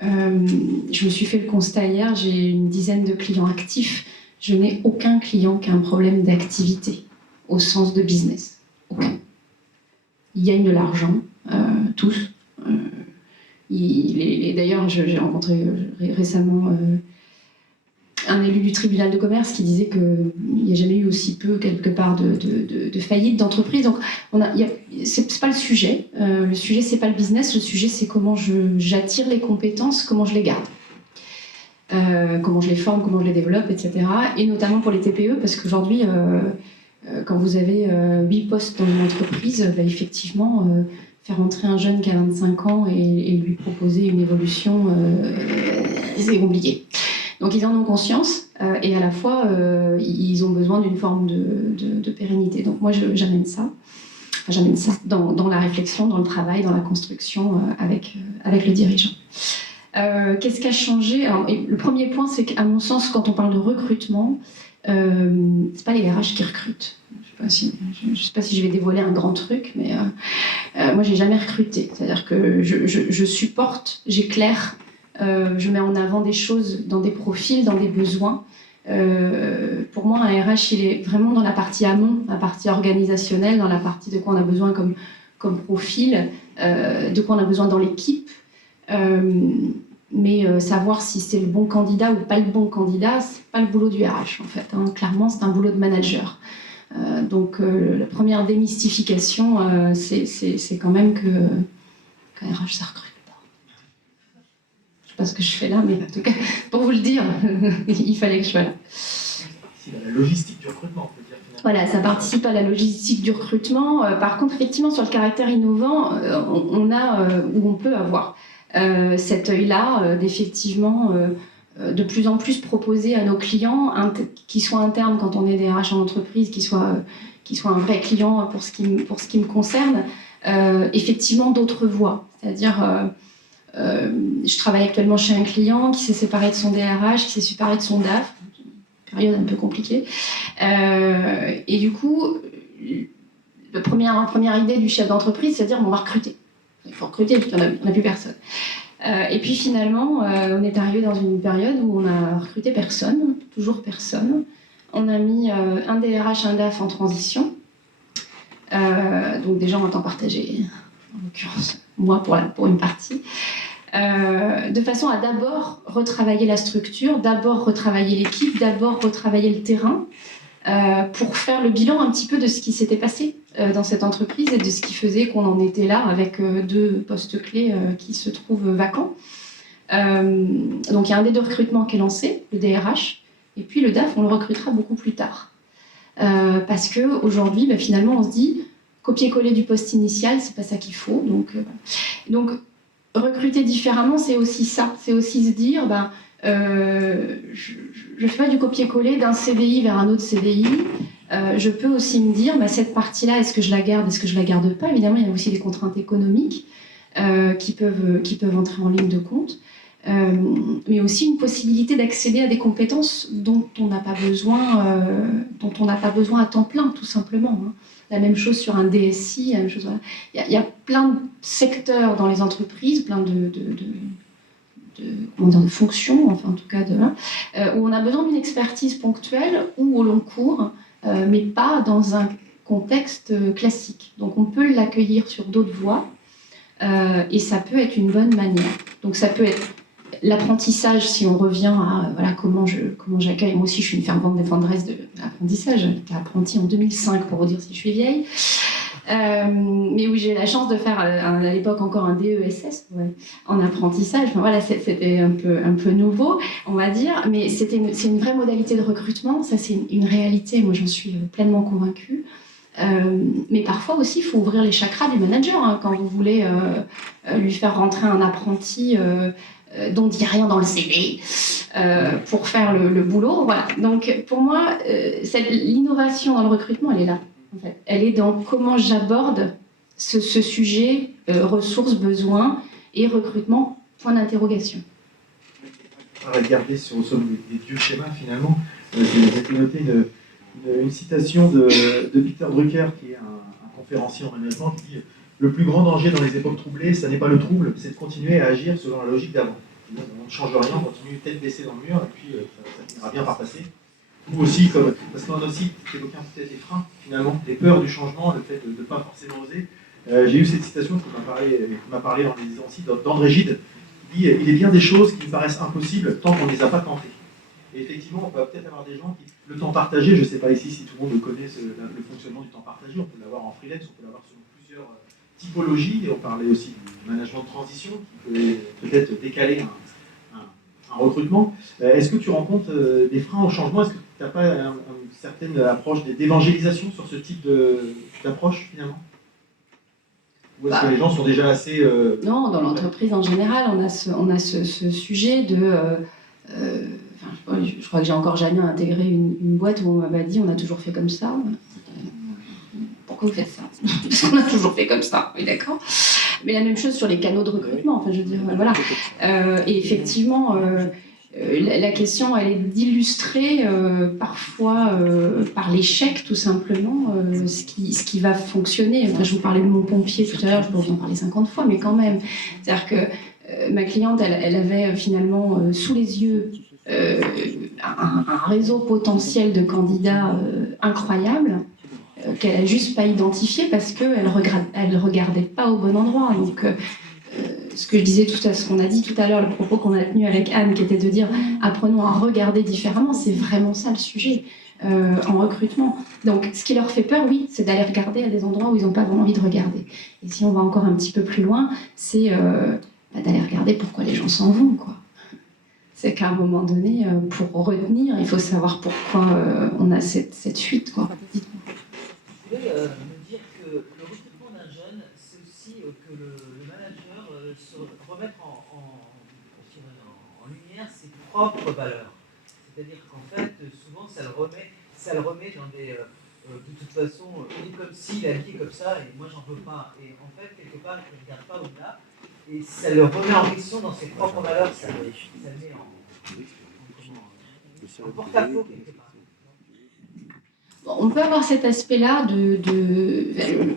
je me suis fait le constat hier, j'ai une dizaine de clients actifs, je n'ai aucun client qui a un problème d'activité, au sens de business. Aucun. Ils gagnent de l'argent, tous. D'ailleurs, j'ai rencontré récemment un élu du tribunal de commerce qui disait qu'il n'y a jamais eu aussi peu, quelque part, de faillites d'entreprises. Donc, c'est pas le sujet. Le sujet, c'est pas le business. Le sujet, c'est comment j'attire les compétences, comment je les garde. Comment je les forme, comment je les développe, etc. Et notamment pour les TPE, parce qu'aujourd'hui, quand vous avez 8 postes dans une entreprise, effectivement, faire entrer un jeune qui a 25 ans et lui proposer une évolution, c'est compliqué. Donc ils en ont conscience et à la fois, ils ont besoin d'une forme de pérennité. Donc moi, j'amène ça. J'amène ça dans la réflexion, dans le travail, dans la construction avec le dirigeant. Qu'est-ce qui a changé? Alors, le premier point, c'est qu'à mon sens, quand on parle de recrutement, c'est pas les RH qui recrutent. Je sais pas si je vais dévoiler un grand truc, mais moi, j'ai jamais recruté. C'est-à-dire que je supporte, j'éclaire, je mets en avant des choses dans des profils, dans des besoins. Pour moi, un RH, il est vraiment dans la partie amont, la partie organisationnelle, dans la partie de quoi on a besoin comme profil, de quoi on a besoin dans l'équipe. Mais savoir si c'est le bon candidat ou pas le bon candidat, c'est pas le boulot du RH en fait. Clairement, c'est un boulot de manager. Donc la première démystification, c'est quand même qu'un RH, ça recrute pas. Je sais pas ce que je fais là, mais en tout cas, pour vous le dire, il fallait que je sois là. Ça participe à la logistique du recrutement, on peut dire. Voilà, ça participe à la logistique du recrutement. Par contre, effectivement, sur le caractère innovant, on a, ou on peut avoir cet œil-là, d'effectivement, de plus en plus proposer à nos clients, qui soient internes quand on est des RH en entreprise, qui soient un vrai client pour ce qui me concerne, effectivement d'autres voies. C'est-à-dire, je travaille actuellement chez un client qui s'est séparé de son DRH, qui s'est séparé de son DAF, période un peu compliquée. Et du coup, la première idée du chef d'entreprise, c'est de dire on va recruter. Il faut recruter parce qu'on n'a plus personne. Et puis finalement, on est arrivé dans une période où on a recruté personne, toujours personne. On a mis un DRH, un DAF en transition, donc des gens en temps partagé, en l'occurrence moi pour une partie, de façon à d'abord retravailler la structure, d'abord retravailler l'équipe, d'abord retravailler le terrain, pour faire le bilan un petit peu de ce qui s'était passé dans cette entreprise et de ce qui faisait qu'on en était là avec 2 postes clés qui se trouvent vacants. Donc il y a un des 2 recrutements qui est lancé, le DRH, et puis le DAF, on le recrutera beaucoup plus tard. Parce qu'aujourd'hui, finalement, on se dit, copier-coller du poste initial, c'est pas ça qu'il faut. Donc recruter différemment, c'est aussi ça. C'est aussi se dire, je fais pas du copier-coller d'un CDI vers un autre CDI. Je peux aussi me dire, cette partie-là, est-ce que je la garde, est-ce que je la garde pas? Évidemment, il y a aussi des contraintes économiques qui peuvent entrer en ligne de compte, mais aussi une possibilité d'accéder à des compétences dont on n'a pas besoin à temps plein, tout simplement. La même chose sur un DSI, la même chose. Voilà. Il y a plein de secteurs dans les entreprises, plein de fonctions, enfin en tout cas où on a besoin d'une expertise ponctuelle ou au long cours, mais pas dans un contexte classique. Donc on peut l'accueillir sur d'autres voies et ça peut être une bonne manière. Donc ça peut être l'apprentissage, si on revient à comment j'accueille. Moi aussi, je suis une fervente défendresse de l'apprentissage. J'étais apprentie en 2005, pour vous dire si je suis vieille. Mais oui, j'ai eu la chance de faire à l'époque encore un DESS en apprentissage. Voilà, c'était un peu nouveau, on va dire, mais c'est une vraie modalité de recrutement. Ça, c'est une réalité. Moi, j'en suis pleinement convaincue. Mais parfois aussi, il faut ouvrir les chakras du manager hein, quand vous voulez lui faire rentrer un apprenti dont dit rien dans le CV pour faire le boulot. Voilà. Donc pour moi, l'innovation dans le recrutement, elle est là. En fait. Elle est dans comment j'aborde ce sujet ressources, besoins et recrutement, point d'interrogation. On va garder sur des vieux schémas finalement. J'ai noté une citation de Peter Drucker, qui est un conférencier en management, qui dit « Le plus grand danger dans les époques troublées, ça n'est pas le trouble, c'est de continuer à agir selon la logique d'avant. On ne change rien, on continue tête baissée dans le mur, et puis ça finira bien par passer. » Ou aussi, parce qu'on a aussi évoqué peut-être des freins, finalement, des peurs du changement, le fait de ne pas forcément oser. J'ai eu cette citation qui m'a parlé en les disant aussi d'André Gide, qui dit « Il est bien des choses qui me paraissent impossibles tant qu'on ne les a pas tentées. » Et effectivement, on peut peut-être avoir des gens qui... Le temps partagé, je ne sais pas ici si tout le monde connaît le fonctionnement du temps partagé, on peut l'avoir en freelance, on peut l'avoir sur plusieurs typologies, et on parlait aussi du management de transition, qui peut peut-être décaler un recrutement. Est-ce que tu rencontres des freins au changement? Est-ce que tu n'as pas une certaine approche d'évangélisation sur ce type d'approche, finalement? Ou est-ce que les gens sont déjà assez... Non, dans l'entreprise en général, on a ce sujet de... je crois que j'ai encore jamais intégré une boîte où on m'a dit on a toujours fait comme ça. Pourquoi vous faites ça? Parce qu'on a toujours fait comme ça, oui d'accord. Mais la même chose sur les canaux de recrutement, enfin je veux dire, voilà. Et effectivement, la question elle est d'illustrer parfois par l'échec tout simplement ce qui va fonctionner. Enfin, je vous parlais de mon pompier tout à l'heure, je peux vous en parler 50 fois, mais quand même. C'est-à-dire que ma cliente, elle avait finalement sous les yeux un réseau potentiel de candidats incroyable qu'elle a juste pas identifié parce qu'elle regardait pas au bon endroit. Donc ce que je disais ce qu'on a dit tout à l'heure, le propos qu'on a tenu avec Anne, qui était de dire apprenons à regarder différemment, c'est vraiment ça le sujet en recrutement. Donc ce qui leur fait peur, oui, c'est d'aller regarder à des endroits où ils n'ont pas vraiment envie de regarder. Et si on va encore un petit peu plus loin, c'est d'aller regarder pourquoi les gens s'en vont, quoi. C'est qu'à un moment donné, pour retenir, il faut savoir pourquoi on a cette fuite, quoi. Vous pouvez me dire que le recrutement d'un jeune, c'est aussi que le manager se remette en lumière ses propres valeurs. C'est-à-dire qu'en fait, souvent, ça le remet dans des... de toute façon, il est comme ci, la vie est comme ça, et moi, j'en veux pas. Et en fait, quelque part, il ne regarde pas au-delà. Et ça le remet en question dans ses propres valeurs, ça le met en porte-à-faux quelque part. On peut avoir cet aspect-là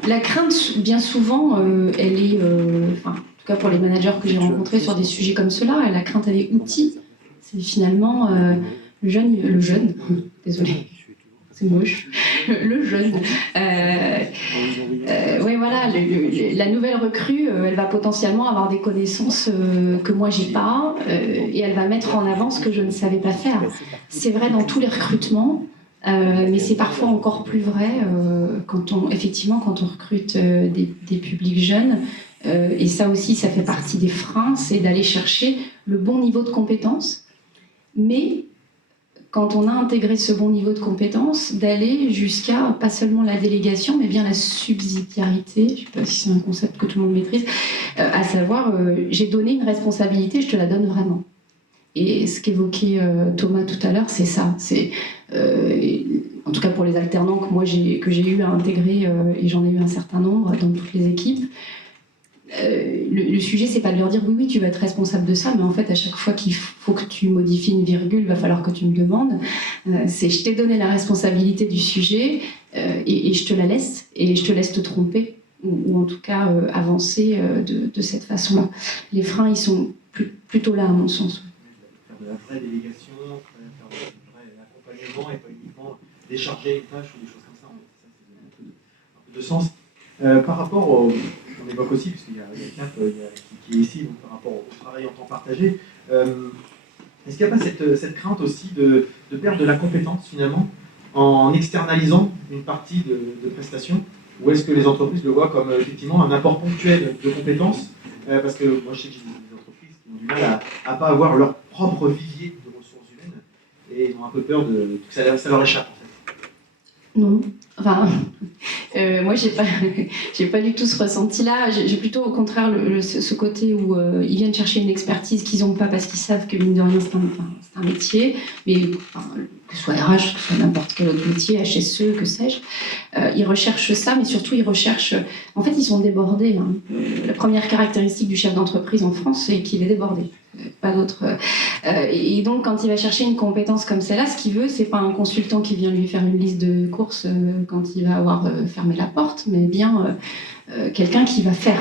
la crainte, bien souvent, elle est, en tout cas pour les managers que j'ai rencontrés sur des sujets comme cela, la crainte, elle est outil. C'est finalement le jeune, désolé, c'est moche, le jeune. Oui, voilà, la nouvelle recrue, elle va potentiellement avoir des connaissances que moi j'ai pas, et elle va mettre en avant ce que je ne savais pas faire. C'est vrai dans tous les recrutements. Mais c'est parfois encore plus vrai quand on recrute des publics jeunes. Et ça aussi, ça fait partie des freins, c'est d'aller chercher le bon niveau de compétence. Mais quand on a intégré ce bon niveau de compétence, d'aller jusqu'à pas seulement la délégation, mais bien la subsidiarité, je ne sais pas si c'est un concept que tout le monde maîtrise, à savoir, j'ai donné une responsabilité, je te la donne vraiment. Et ce qu'évoquait Thomas tout à l'heure, c'est ça. C'est, en tout cas pour les alternants que j'ai eu à intégrer, et j'en ai eu un certain nombre dans toutes les équipes, le sujet, c'est pas de leur dire oui, tu vas être responsable de ça, mais en fait, à chaque fois qu'il faut que tu modifies une virgule, il va falloir que tu me demandes. C'est je t'ai donné la responsabilité du sujet et je te la laisse, et je te laisse te tromper, ou en tout cas avancer de cette façon-là. Les freins, ils sont plutôt là, à mon sens. De la vraie délégation, faire du vrai accompagnement et pas uniquement décharger une tâche ou des choses comme ça. Ça c'est un peu de sens. Par rapport on évoque aussi, puisqu'il y a Cap qui est ici, donc par rapport au travail en temps partagé, est-ce qu'il n'y a pas cette crainte aussi de perdre de la compétence finalement en externalisant une partie de prestations, ou est-ce que les entreprises le voient comme effectivement un apport ponctuel de compétences, parce que moi je sais que j'ai des entreprises qui ont du mal à pas avoir leur propre vivier de ressources humaines et ils ont un peu peur que ça leur échappe en fait. Non. Enfin, moi, j'ai pas du tout ce ressenti-là. J'ai plutôt, au contraire, ce côté où ils viennent chercher une expertise qu'ils n'ont pas parce qu'ils savent que, mine de rien, c'est un métier. Mais enfin, que ce soit RH, que ce soit n'importe quel autre métier, HSE, que sais-je, ils recherchent ça, mais surtout, ils recherchent... En fait, ils sont débordés. Hein. La première caractéristique du chef d'entreprise en France, c'est qu'il est débordé. Pas d'autre. Et donc, quand il va chercher une compétence comme celle-là, ce qu'il veut, c'est pas un consultant qui vient lui faire une liste de courses quand il va avoir fermé la porte, mais bien quelqu'un qui va faire.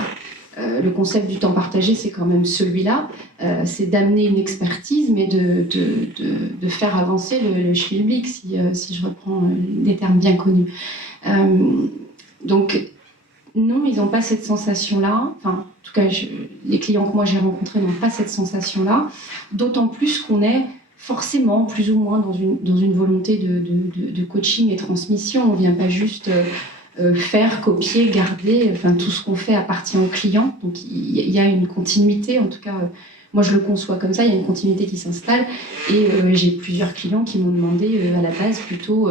Le concept du temps partagé, c'est quand même celui-là. C'est d'amener une expertise, mais de faire avancer le schmilblick, si je reprends des termes bien connus. Donc, non, ils n'ont pas cette sensation-là. Enfin, en tout cas, les clients que moi j'ai rencontrés n'ont pas cette sensation-là. D'autant plus qu'on est forcément plus ou moins dans une volonté de coaching et transmission. On ne vient pas juste faire, copier, garder. Enfin, tout ce qu'on fait appartient au client. Donc, il y a une continuité. En tout cas, moi, je le conçois comme ça. Il y a une continuité qui s'installe. Et j'ai plusieurs clients qui m'ont demandé à la base plutôt...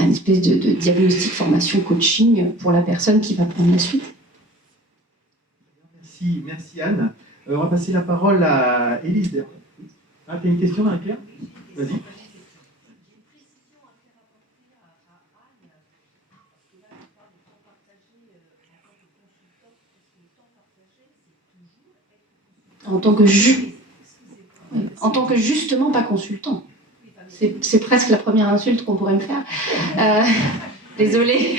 une espèce de diagnostic, formation, coaching pour la personne qui va prendre la suite. Merci Anne. On va passer la parole à Élise. Ah, tu as une question, Marie-Pierre ? Vas-y. En tant que justement pas consultant. C'est presque la première insulte qu'on pourrait me faire. Désolée.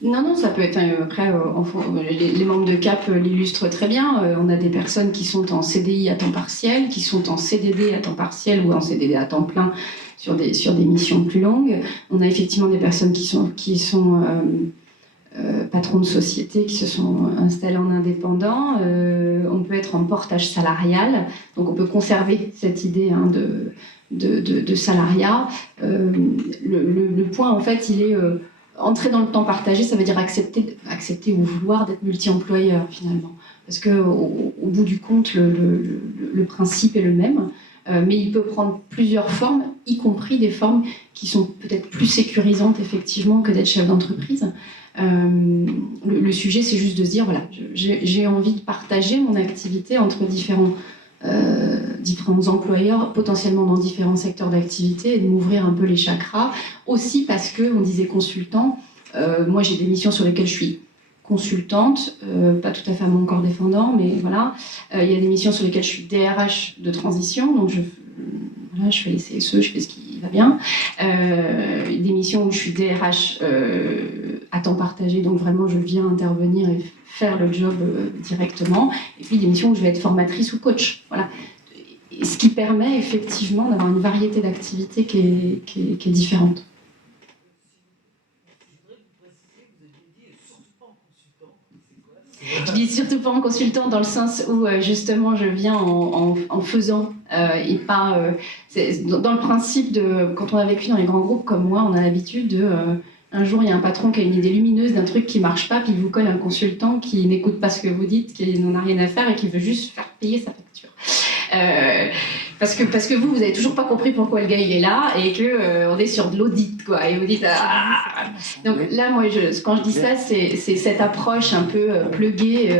Non, ça peut être... Après, les membres de CAP l'illustrent très bien. On a des personnes qui sont en CDI à temps partiel, qui sont en CDD à temps partiel ou en CDD à temps plein sur des missions plus longues. On a effectivement des personnes qui sont patrons de société, qui se sont installés en indépendant. On peut être en portage salarial, donc on peut conserver cette idée de salariat. Le point, en fait, il est... entrer dans le temps partagé, ça veut dire accepter ou vouloir d'être multi-employeur, finalement. Parce qu'au bout du compte, le principe est le même, mais il peut prendre plusieurs formes, y compris des formes qui sont peut-être plus sécurisantes, effectivement, que d'être chef d'entreprise. Le sujet, c'est juste de se dire, voilà, j'ai envie de partager mon activité entre différents employeurs, potentiellement dans différents secteurs d'activité, et de m'ouvrir un peu les chakras. Aussi parce que, on disait consultant, moi j'ai des missions sur lesquelles je suis consultante, pas tout à fait à mon corps défendant, mais voilà. Il y a des missions sur lesquelles je suis DRH de transition, donc je fais les CSE, je fais ce qui va bien. Des missions où je suis DRH à temps partagé, donc vraiment je viens intervenir et faire le job directement. Et puis des missions où je vais être formatrice ou coach. Voilà. Et ce qui permet effectivement d'avoir une variété d'activités qui est différente. Je dis surtout pas en consultant dans le sens où justement je viens en faisant et pas dans le principe de quand on a vécu dans les grands groupes comme moi, on a l'habitude de un jour il y a un patron qui a une idée lumineuse d'un truc qui marche pas, puis il vous colle un consultant qui n'écoute pas ce que vous dites, qui n'en a rien à faire et qui veut juste faire payer sa facture. Parce que vous avez toujours pas compris pourquoi le gars il est là et que on est sur de l'audit quoi et vous dites donc là moi quand je dis ça c'est cette approche un peu pluguée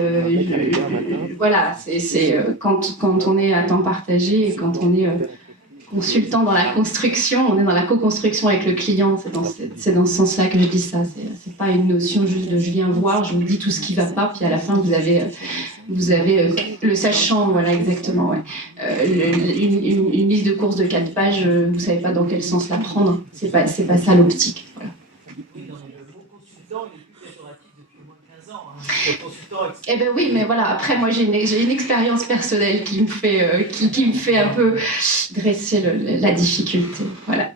voilà c'est quand on est à temps partagé et quand on est consultant dans la construction, on est dans la co-construction avec le client, c'est dans ce sens-là que je dis ça, c'est pas une notion juste de je viens voir, je vous dis tout ce qui va pas, puis à la fin vous avez le sachant, voilà exactement, ouais. Une liste de courses de 4 pages, vous savez pas dans quel sens la prendre, c'est pas ça l'optique, voilà. Eh ben oui, mais voilà. Après, moi, j'ai une expérience personnelle qui me fait un peu dresser la difficulté. Voilà.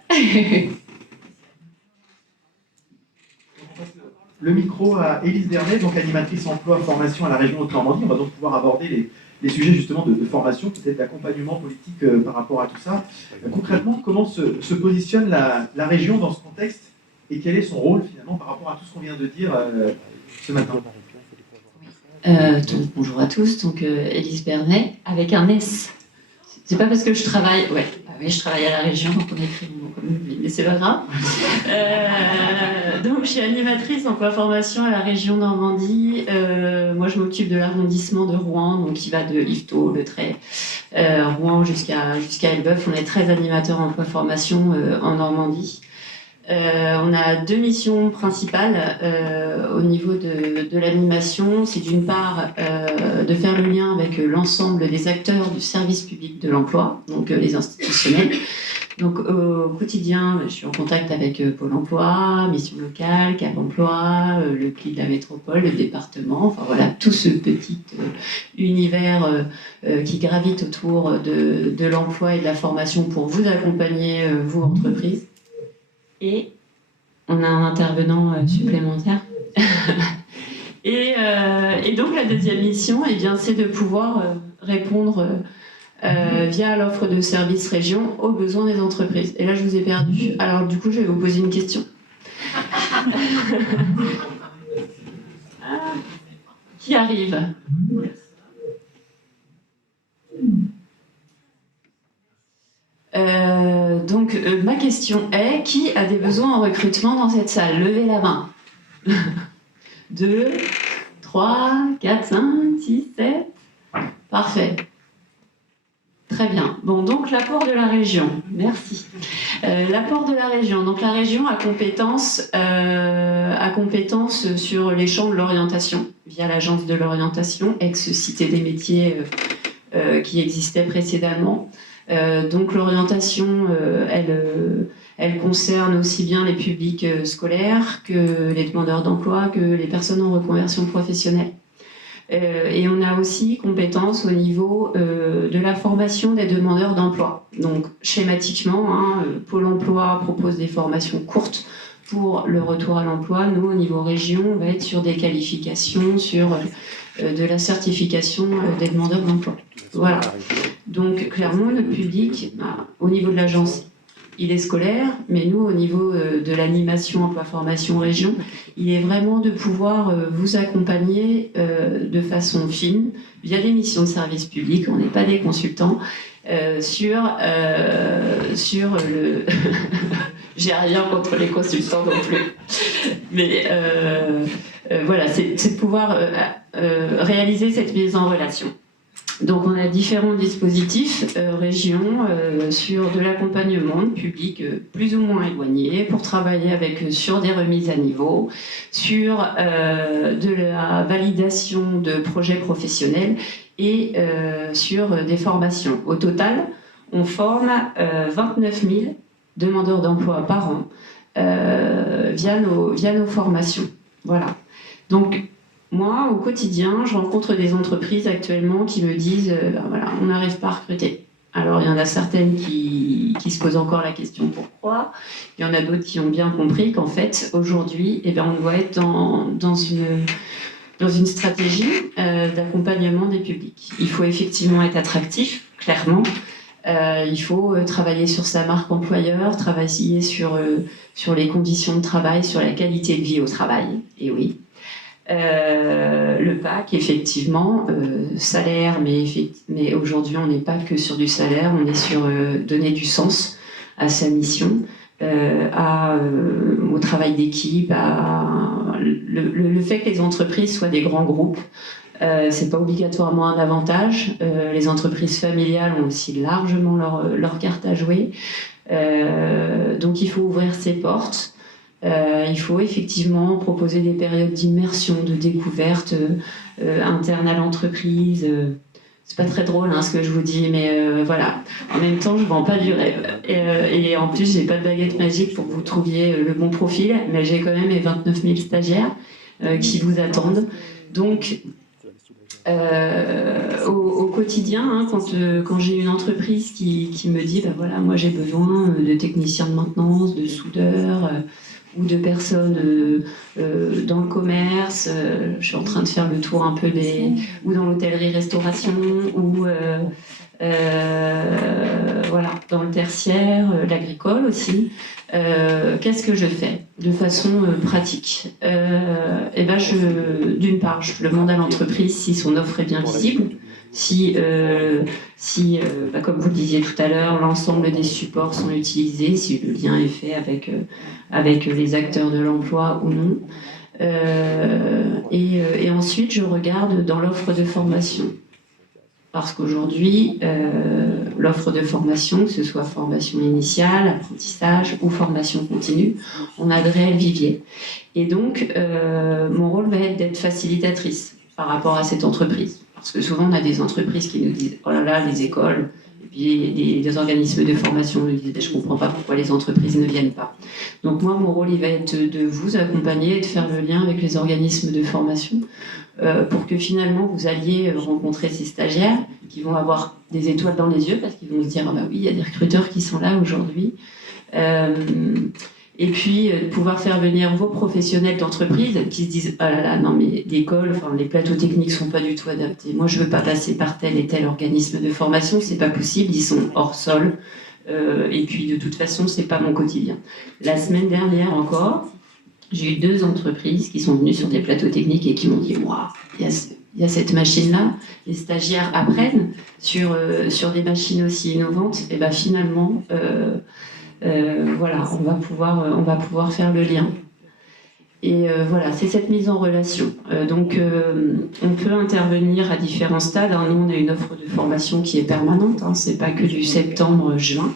Le micro à Élise Dernet, donc animatrice emploi formation à la région Haute-Normandie. On va donc pouvoir aborder les sujets justement de formation, peut-être d'accompagnement politique par rapport à tout ça. Concrètement, comment se positionne la région dans ce contexte et quel est son rôle finalement par rapport à tout ce qu'on vient de dire ce matin? Donc, bonjour à tous, donc Élise Bernet, avec un S. C'est pas parce que je travaille, je travaille à la région, donc on écrit mon nom comme lui, mais c'est pas grave. Donc je suis animatrice d'emploi formation à la région Normandie. Moi je m'occupe de l'arrondissement de Rouen, donc qui va de Yvetot, Le Trait, Rouen jusqu'à Elbeuf. On est 13 animateurs emploi formation en Normandie. On a deux missions principales au niveau de l'animation. C'est d'une part de faire le lien avec l'ensemble des acteurs du service public de l'emploi, donc les institutionnels. Donc au quotidien, je suis en contact avec Pôle emploi, Mission locale, Cap emploi, le CLI de la métropole, le département, enfin voilà, tout ce petit univers qui gravite autour de l'emploi et de la formation pour vous accompagner, vous, entreprises. Et on a un intervenant supplémentaire. et donc la deuxième mission, eh bien, c'est de pouvoir répondre via l'offre de services région aux besoins des entreprises. Et là, je vous ai perdu. Alors du coup, je vais vous poser une question. Qui arrive ? Donc, ma question est, qui a des besoins en recrutement dans cette salle? Levez la main. 2, 3, 4, 5, 6, 7. Parfait. Très bien. Bon, donc l'apport de la région. Merci. L'apport de la région. Donc la région a compétence sur les champs de l'orientation via l'agence de l'orientation, ex-cité des métiers qui existait précédemment. Donc l'orientation, elle concerne aussi bien les publics scolaires que les demandeurs d'emploi, que les personnes en reconversion professionnelle. Et on a aussi compétence au niveau de la formation des demandeurs d'emploi. Donc schématiquement, Pôle emploi propose des formations courtes pour le retour à l'emploi. Nous, au niveau région, on va être sur des qualifications, sur de la certification des demandeurs d'emploi. Voilà. Donc clairement, notre public, au niveau de l'agence, il est scolaire, mais nous, au niveau de l'animation emploi formation région, il est vraiment de pouvoir vous accompagner de façon fine, via des missions de service public, on n'est pas des consultants, sur le... J'ai rien contre les consultants non plus. Mais voilà, c'est de pouvoir réaliser cette mise en relation. Donc on a différents dispositifs régions sur de l'accompagnement de public plus ou moins éloigné pour travailler sur des remises à niveau, sur de la validation de projets professionnels et sur des formations. Au total, on forme 29 000 demandeurs d'emploi par an via nos formations. Voilà. Donc moi, au quotidien, je rencontre des entreprises actuellement qui me disent voilà, on n'arrive pas à recruter. Alors, il y en a certaines qui se posent encore la question pourquoi. Il y en a d'autres qui ont bien compris qu'en fait, aujourd'hui, on doit être dans une stratégie d'accompagnement des publics. Il faut effectivement être attractif, clairement. Il faut travailler sur sa marque employeur, travailler sur les conditions de travail, sur la qualité de vie au travail. Et oui. Le PAC, effectivement, salaire, mais aujourd'hui on n'est pas que sur du salaire, on est sur donner du sens à sa mission, au travail d'équipe, le fait que les entreprises soient des grands groupes. C'est pas obligatoirement un avantage. Les entreprises familiales ont aussi largement leur carte à jouer. Donc il faut ouvrir ses portes. Il faut effectivement proposer des périodes d'immersion, de découverte interne à l'entreprise. C'est pas très drôle ce que je vous dis, mais voilà. En même temps, je vends pas du rêve. Et en plus, j'ai pas de baguette magique pour que vous trouviez le bon profil, mais j'ai quand même mes 29 000 stagiaires qui vous attendent. Donc, au quotidien, quand j'ai une entreprise qui me dit voilà, moi j'ai besoin de techniciens de maintenance, de soudeurs, ou de personnes dans le commerce, je suis en train de faire le tour un peu ou dans l'hôtellerie-restauration, ou voilà, dans le tertiaire, l'agricole aussi. Qu'est-ce que je fais de façon pratique? D'une part, je demande à l'entreprise si son offre est bien visible, si comme vous le disiez tout à l'heure, l'ensemble des supports sont utilisés, si le lien est fait avec les acteurs de l'emploi ou non. Et ensuite, je regarde dans l'offre de formation. Parce qu'aujourd'hui, l'offre de formation, que ce soit formation initiale, apprentissage ou formation continue, on a de réels viviers. Et donc, mon rôle va être d'être facilitatrice par rapport à cette entreprise. Parce que souvent, on a des entreprises qui nous disent « Oh là là, les écoles », et puis des organismes de formation nous disent « Je ne comprends pas pourquoi les entreprises ne viennent pas ». Donc moi, mon rôle, il va être de vous accompagner et de faire le lien avec les organismes de formation pour que finalement, vous alliez rencontrer ces stagiaires qui vont avoir des étoiles dans les yeux parce qu'ils vont se dire « Ah bah oui, il y a des recruteurs qui sont là aujourd'hui ». Et puis, pouvoir faire venir vos professionnels d'entreprise qui se disent « Ah là là, non mais l'école, enfin, les plateaux techniques ne sont pas du tout adaptés. Moi, je ne veux pas passer par tel et tel organisme de formation, c'est pas possible, ils sont hors sol. Et puis, de toute façon, c'est pas mon quotidien. » La semaine dernière encore, j'ai eu 2 entreprises qui sont venues sur des plateaux techniques et qui m'ont dit « Waouh, il y a cette machine-là. » Les stagiaires apprennent sur des machines aussi innovantes. Et bien finalement... voilà, on va pouvoir faire le lien. Et voilà, c'est cette mise en relation. Donc, on peut intervenir à différents stades. Nous, on a une offre de formation qui est permanente. C'est pas que du septembre-juin.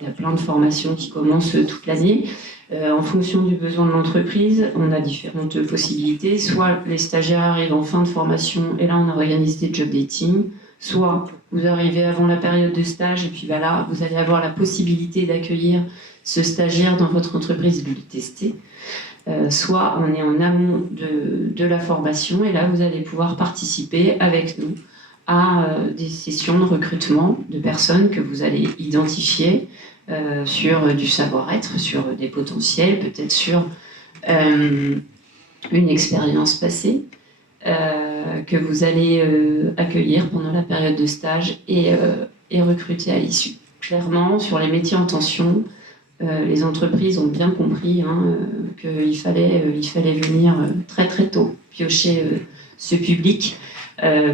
Il y a plein de formations qui commencent toute l'année. En fonction du besoin de l'entreprise, on a différentes possibilités. Soit les stagiaires arrivent en fin de formation et là, on organise des job dating. Soit vous arrivez avant la période de stage et puis là, vous allez avoir la possibilité d'accueillir ce stagiaire dans votre entreprise, de le tester. Soit on est en amont de la formation et là, vous allez pouvoir participer avec nous à des sessions de recrutement de personnes que vous allez identifier sur du savoir-être, sur des potentiels, peut-être sur une expérience passée. Que vous allez accueillir pendant la période de stage et recruter à l'issue. Clairement, sur les métiers en tension, les entreprises ont bien compris qu'il fallait venir très très tôt piocher ce public,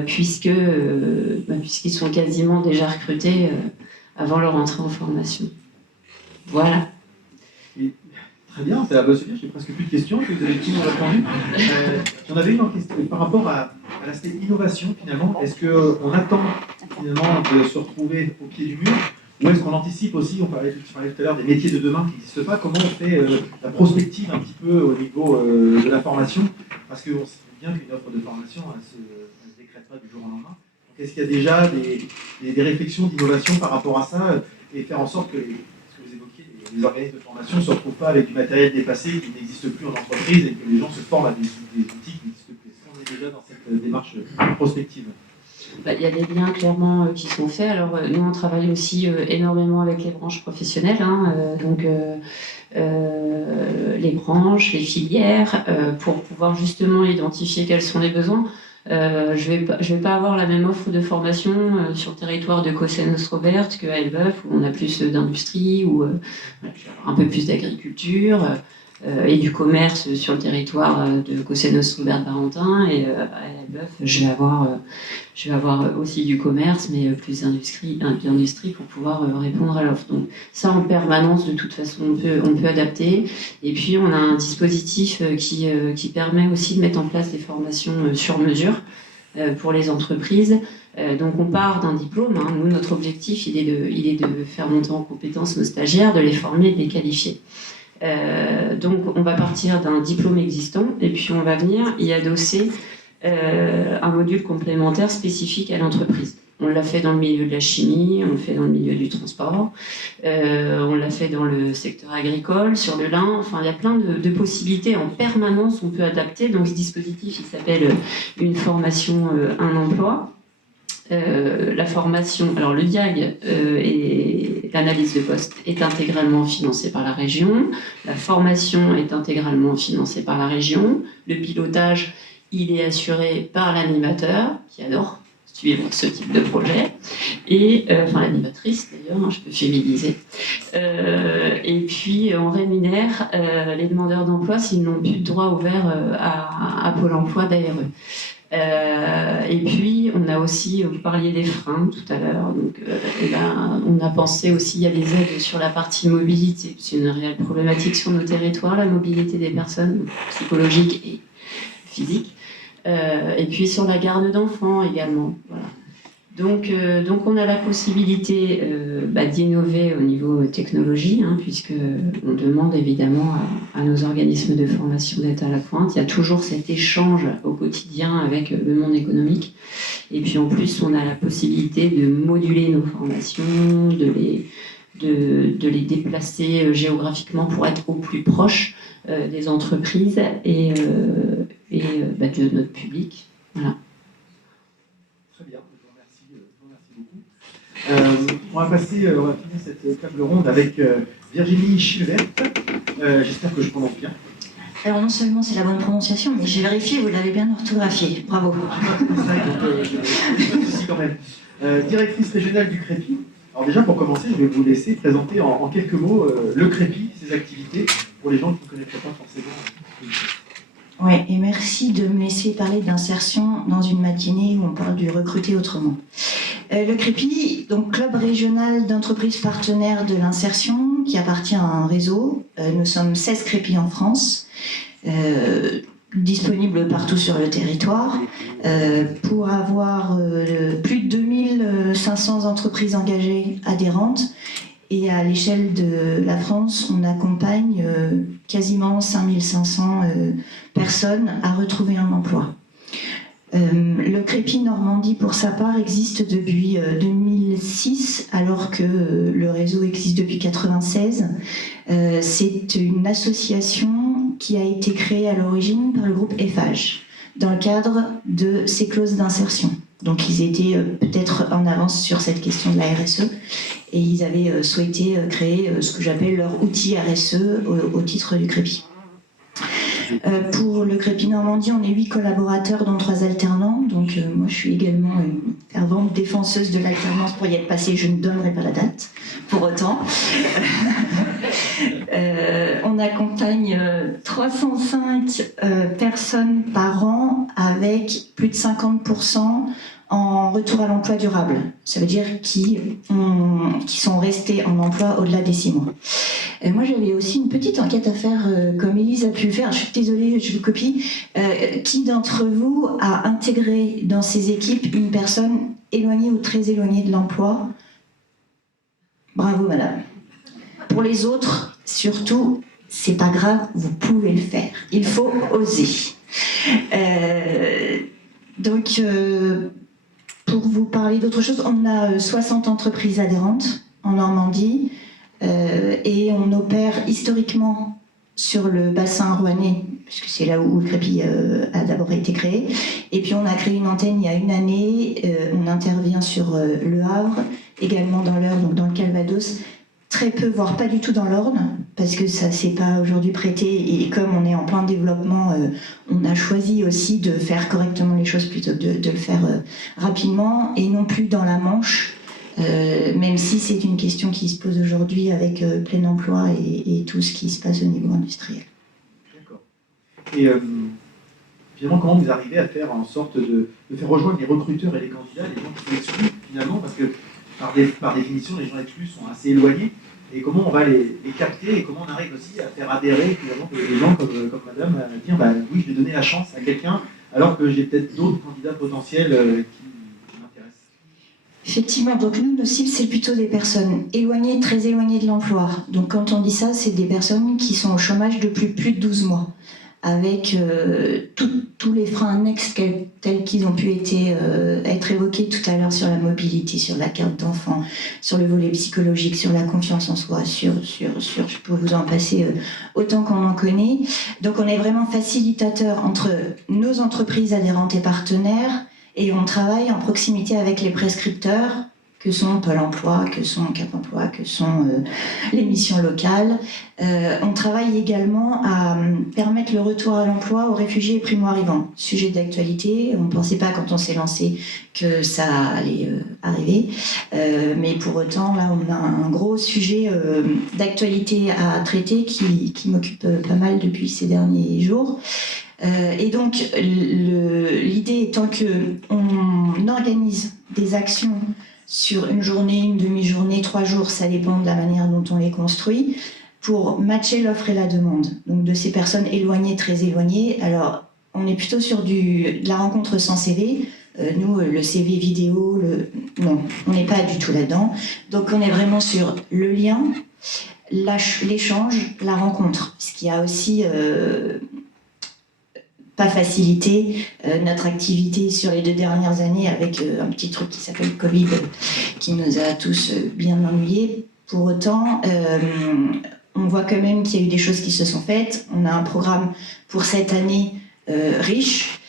puisqu'ils sont quasiment déjà recrutés avant leur entrée en formation. Voilà. Très bien, c'est la bonne suite. J'ai presque plus de questions, que vous avez tous répondu. J'en avais une en question par rapport à l'aspect innovation finalement. Est-ce qu'on attend finalement de se retrouver au pied du mur ou est-ce qu'on anticipe aussi, on parlait tout à l'heure des métiers de demain qui n'existent pas, comment on fait la prospective un petit peu au niveau de la formation? Parce qu'on sait bien qu'une offre de formation, elle ne se décrète pas du jour au lendemain. Donc est-ce qu'il y a déjà des réflexions d'innovation par rapport à ça et faire en sorte que les organismes de formation ne se retrouvent pas avec du matériel dépassé qui n'existe plus en entreprise et que les gens se forment à des outils qui n'existent plus. Est-ce qu'on est déjà dans cette démarche prospective? Il y a des liens clairement qui sont faits. Alors nous, on travaille aussi énormément avec les branches professionnelles, donc les branches, les filières, pour pouvoir justement identifier quels sont les besoins. Je vais pas avoir la même offre de formation sur le territoire de Cossé-Nostre-Robert qu'à Elbeuf, où on a plus d'industrie, où un peu plus d'agriculture, et du commerce sur le territoire de Cossé-Nostre-Robert-Barentin. Et à Elbeuf, je vais avoir aussi du commerce, mais plus d'industrie pour pouvoir répondre à l'offre. Donc ça, en permanence, de toute façon, on peut adapter. Et puis, on a un dispositif qui permet aussi de mettre en place des formations sur mesure pour les entreprises. Donc on part d'un diplôme. Nous, notre objectif, il est de faire monter en compétence nos stagiaires, de les former, de les qualifier. Donc on va partir d'un diplôme existant et puis on va venir y adosser un module complémentaire spécifique à l'entreprise. On l'a fait dans le milieu de la chimie, on le fait dans le milieu du transport, on l'a fait dans le secteur agricole, sur le lin. Enfin, il y a plein de possibilités en permanence, on peut adapter. Donc ce dispositif, il s'appelle une formation, un emploi. La formation, alors le diag et l'analyse de poste est intégralement financé par la région. La formation est intégralement financée par la région. Le pilotage, il est assuré par l'animateur qui adore suivre ce type de projet, et enfin l'animatrice d'ailleurs, hein, je peux féminiser. Et puis on rémunère les demandeurs d'emploi s'ils n'ont plus de droit ouvert à Pôle emploi d'ARE. Et puis on a aussi, vous parliez des freins tout à l'heure, donc là, on a pensé aussi, il y a des aides sur la partie mobilité, c'est une réelle problématique sur nos territoires, la mobilité des personnes psychologiques et physiques. Et puis sur la garde d'enfants également. Voilà. Donc on a la possibilité d'innover au niveau technologie, hein, puisque on demande évidemment à nos organismes de formation d'être à la pointe. Il y a toujours cet échange au quotidien avec le monde économique. Et puis en plus, on a la possibilité de moduler nos formations, de les déplacer géographiquement pour être au plus proche des entreprises et de notre public. Voilà. Très bien, je vous remercie beaucoup. On va finir cette table ronde avec Virginie Chilvert. J'espère que je prononce bien. Alors non seulement c'est la bonne prononciation, mais j'ai vérifié, vous l'avez bien orthographié. Bravo. Quand même. Directrice régionale du Crépi. Alors déjà, pour commencer, je vais vous laisser présenter en quelques mots le Crépi, ses activités, pour les gens qui ne connaîtraient pas forcément. Oui, et merci de me laisser parler d'insertion dans une matinée où on parle du recruter autrement. Le Crépi, donc club régional d'entreprises partenaires de l'insertion, qui appartient à un réseau. Nous sommes 16 Crépi en France, disponibles partout sur le territoire, pour avoir plus de 2500 entreprises engagées adhérentes. Et à l'échelle de la France, on accompagne quasiment 5500 personnes à retrouver un emploi. Le Crépi Normandie, pour sa part, existe depuis 2006, alors que le réseau existe depuis 1996. C'est une association qui a été créée à l'origine par le groupe EFAGE, dans le cadre de ces clauses d'insertion. Donc ils étaient peut-être en avance sur cette question de la RSE et ils avaient souhaité créer ce que j'appelle leur outil RSE au titre du Crépi. Pour le Crépi Normandie, on est 8 collaborateurs, dont 3 alternants. Donc moi, je suis également une fervente défenseuse de l'alternance pour y être passée. Je ne donnerai pas la date, pour autant. On accompagne 305 personnes par an avec plus de 50% en retour à l'emploi durable. Ça veut dire qui sont restés en emploi au-delà des 6 mois. Moi, j'avais aussi une petite enquête à faire, comme Élise a pu le faire. Je suis désolée, je vous copie. Qui d'entre vous a intégré dans ses équipes une personne éloignée ou très éloignée de l'emploi? Bravo, madame. Pour les autres, surtout, c'est pas grave, vous pouvez le faire. Il faut oser. Pour vous parler d'autre chose, on a 60 entreprises adhérentes en Normandie et on opère historiquement sur le bassin rouennais, puisque c'est là où le Crépi a d'abord été créé. Et puis on a créé une antenne il y a 1 année, on intervient sur Le Havre, également dans l'Eure, donc dans le Calvados, très peu, voire pas du tout dans l'Orne, parce que ça s'est pas aujourd'hui prêté, et comme on est en plein développement, on a choisi aussi de faire correctement les choses plutôt que de le faire rapidement, et non plus dans la Manche, même si c'est une question qui se pose aujourd'hui avec plein emploi et tout ce qui se passe au niveau industriel. D'accord. Et finalement, comment vous arrivez à faire en sorte de faire rejoindre les recruteurs et les candidats, les gens qui sont exclus finalement, parce que par définition, les gens exclus sont assez éloignés, et comment on va les capter, et comment on arrive aussi à faire adhérer finalement des gens comme madame, à dire oui, je vais donner la chance à quelqu'un, alors que j'ai peut-être d'autres candidats potentiels qui m'intéressent. Effectivement, donc nous, nos cibles, c'est plutôt des personnes éloignées, très éloignées de l'emploi. Donc quand on dit ça, c'est des personnes qui sont au chômage depuis plus de 12 mois, avec tous les freins annexes tels qu'ils ont pu être évoqués tout à l'heure sur la mobilité, sur la carte d'enfant, sur le volet psychologique, sur la confiance en soi, sur je peux vous en passer autant qu'on en connaît. Donc on est vraiment facilitateur entre nos entreprises adhérentes et partenaires et on travaille en proximité avec les prescripteurs, que sont Pôle emploi, que sont Cap emploi, que sont les missions locales. On travaille également à permettre le retour à l'emploi aux réfugiés et primo-arrivants. Sujet d'actualité, on ne pensait pas quand on s'est lancé que ça allait arriver. Mais pour autant, là, on a un gros sujet d'actualité à traiter qui m'occupe pas mal depuis ces derniers jours. Et donc, l'idée étant qu'on organise des actions sur une journée, une demi-journée, 3 jours, ça dépend de la manière dont on les construit, pour matcher l'offre et la demande. Donc de ces personnes éloignées, très éloignées. Alors, on est plutôt sur de la rencontre sans CV. Nous, le CV vidéo, non, on n'est pas du tout là-dedans. Donc on est vraiment sur le lien, l'échange, la rencontre. Ce qui a aussi pas facilité notre activité sur les 2 dernières années avec un petit truc qui s'appelle Covid qui nous a tous bien ennuyés. Pour autant, on voit quand même qu'il y a eu des choses qui se sont faites. On a un programme pour cette année riche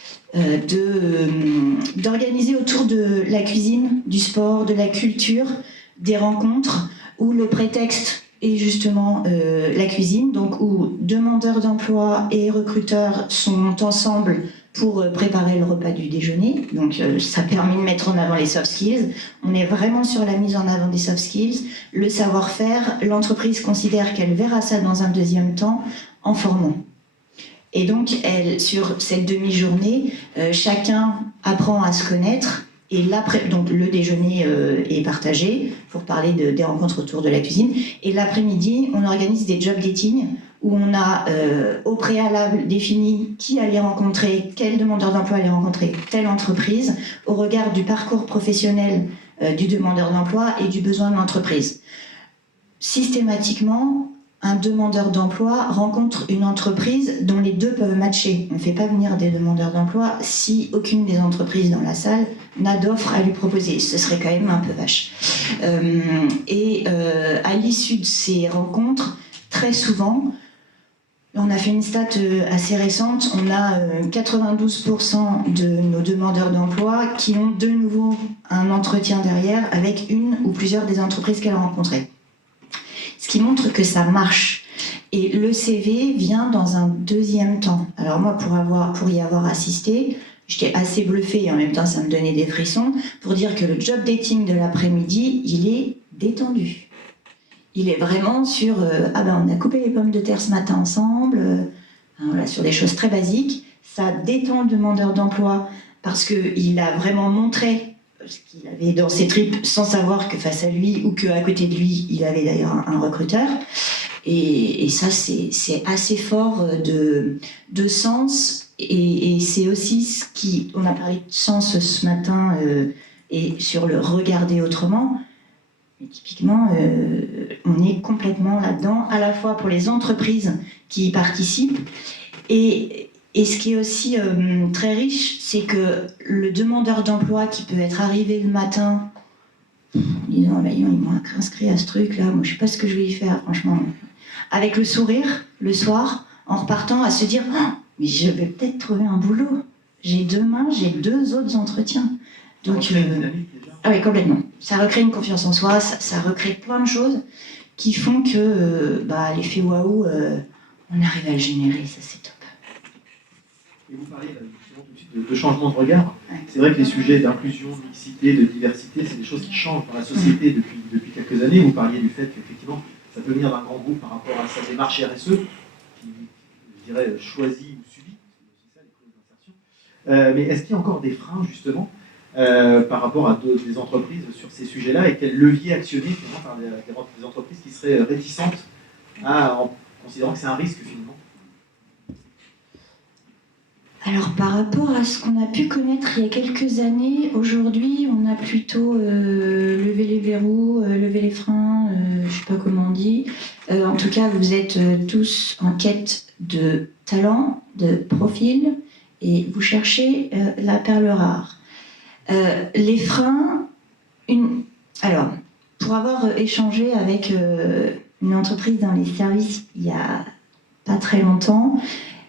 d'organiser autour de la cuisine, du sport, de la culture, des rencontres où le prétexte est justement la cuisine, donc où demandeurs d'emploi et recruteurs sont ensemble pour préparer le repas du déjeuner. Donc ça permet de mettre en avant les soft skills. On est vraiment sur la mise en avant des soft skills, le savoir-faire. L'entreprise considère qu'elle verra ça dans un deuxième temps en formant. Et donc, sur cette demi-journée, chacun apprend à se connaître. Et donc le déjeuner est partagé pour parler des rencontres autour de la cuisine. Et l'après-midi, on organise des job dating où on a au préalable défini qui allait rencontrer, quel demandeur d'emploi allait rencontrer telle entreprise au regard du parcours professionnel du demandeur d'emploi et du besoin de l'entreprise. Systématiquement, un demandeur d'emploi rencontre une entreprise dont les deux peuvent matcher. On ne fait pas venir des demandeurs d'emploi si aucune des entreprises dans la salle n'a d'offre à lui proposer. Ce serait quand même un peu vache. À l'issue de ces rencontres, très souvent, on a fait une stat assez récente, on a 92% de nos demandeurs d'emploi qui ont de nouveau un entretien derrière avec une ou plusieurs des entreprises qu'elles ont rencontrées. Ce qui montre que ça marche. Et le CV vient dans un deuxième temps. Alors moi, pour y avoir assisté, j'étais assez bluffée et en même temps, ça me donnait des frissons pour dire que le job dating de l'après-midi, il est détendu. Il est vraiment sur on a coupé les pommes de terre ce matin ensemble, voilà, sur des choses très basiques. Ça détend le demandeur d'emploi parce qu'il a vraiment montré ce qu'il avait dans ses tripes sans savoir que face à lui ou qu'à côté de lui, il avait d'ailleurs un recruteur. Et ça, c'est assez fort de sens. Et c'est aussi ce qui... On a parlé de sens ce matin et sur le regarder autrement. Mais typiquement, on est complètement là-dedans, à la fois pour les entreprises qui y participent et ce qui est aussi très riche, c'est que le demandeur d'emploi qui peut être arrivé le matin, disant ils m'ont inscrit à ce truc-là, moi je sais pas ce que je vais y faire, franchement. Avec le sourire, le soir, en repartant, à se dire mais je vais peut-être trouver un boulot. Demain, j'ai 2 autres entretiens. Donc, ah oui, complètement. Ça recrée une confiance en soi, ça recrée plein de choses qui font que l'effet waouh, on arrive à le générer, ça c'est top. Et vous parliez justement tout de suite de changement de regard. C'est vrai que les sujets d'inclusion, de mixité, de diversité, c'est des choses qui changent dans la société depuis quelques années. Vous parliez du fait qu'effectivement, ça peut venir d'un grand groupe par rapport à sa démarche RSE, qui, je dirais, choisie ou subie, c'est ça les clauses d'insertion. Mais est-ce qu'il y a encore des freins, justement, par rapport à des entreprises sur ces sujets-là, et quel levier actionner finalement par des entreprises qui seraient réticentes en considérant que c'est un risque finalement? Alors par rapport à ce qu'on a pu connaître il y a quelques années, aujourd'hui on a plutôt levé les verrous, levé les freins, je ne sais pas comment on dit. En tout cas, vous êtes tous en quête de talent, de profil, et vous cherchez la perle rare. Les freins, alors pour avoir échangé avec une entreprise dans les services il y a pas très longtemps,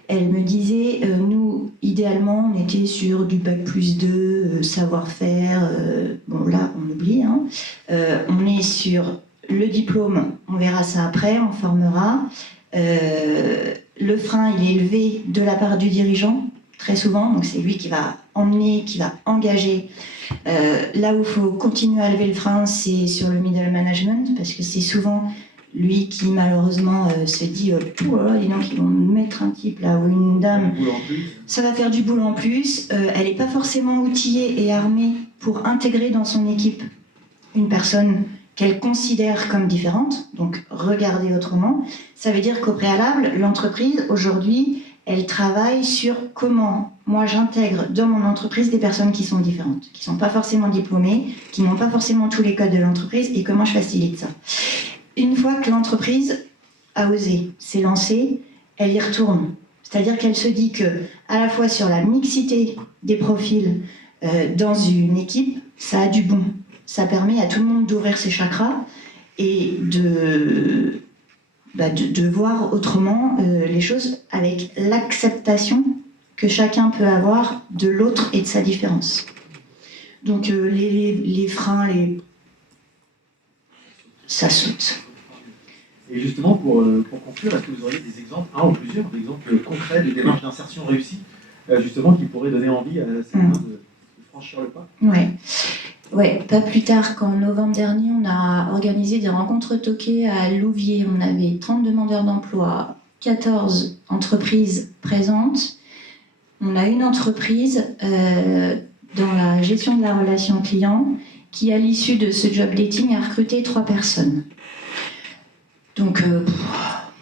elle me disait, nous, IDEO, idéalement, on était sur du bac+2, savoir-faire, bon là on oublie, hein. On est sur le diplôme, on verra ça après, on formera. Le frein, il est élevé de la part du dirigeant, très souvent, donc c'est lui qui va emmener, qui va engager. Là où il faut continuer à lever le frein, c'est sur le middle management, parce que c'est souvent lui qui malheureusement se dit oh là là, dis donc, ils vont mettre un type là ou une dame, ça va faire du boulot en plus. Elle n'est pas forcément outillée et armée pour intégrer dans son équipe une personne qu'elle considère comme différente, donc regarder autrement. Ça veut dire qu'au préalable, l'entreprise aujourd'hui, elle travaille sur comment moi j'intègre dans mon entreprise des personnes qui sont différentes, qui ne sont pas forcément diplômées, qui n'ont pas forcément tous les codes de l'entreprise, et comment je facilite ça. Une fois que l'entreprise a osé, s'est lancée, elle y retourne. C'est-à-dire qu'elle se dit que, à la fois sur la mixité des profils dans une équipe, ça a du bon. Ça permet à tout le monde d'ouvrir ses chakras et de voir autrement les choses avec l'acceptation que chacun peut avoir de l'autre et de sa différence. Donc les freins, ça saute. Et justement, pour conclure, est-ce que vous auriez des exemples, un ou plusieurs, d'exemples concrets de démarches d'insertion réussie, justement, qui pourraient donner envie à certains de franchir le pas? Ouais, pas plus tard qu'en novembre dernier, on a organisé des rencontres toquées à Louviers. On avait 30 demandeurs d'emploi, 14 entreprises présentes. On a une entreprise dans la gestion de la relation client qui, à l'issue de ce job dating, a recruté 3 personnes. Donc, moi,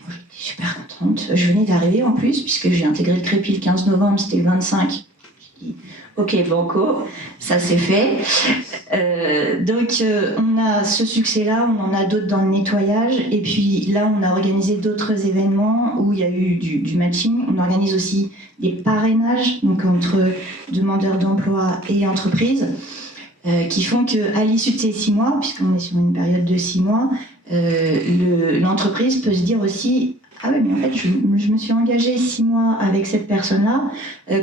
j'étais super contente. Je venais d'arriver en plus, puisque j'ai intégré le Crépi le 15 novembre, c'était le 25. J'ai dit, ok, banco, ça c'est fait. Donc, on a ce succès-là, on en a d'autres dans le nettoyage. Et puis là, on a organisé d'autres événements où il y a eu du matching. On organise aussi des parrainages, donc entre demandeurs d'emploi et entreprises, qui font qu'à l'issue de ces 6 mois, puisqu'on est sur une période de 6 mois, l'entreprise peut se dire aussi « Ah oui, mais en fait, je me suis engagée 6 mois avec cette personne-là.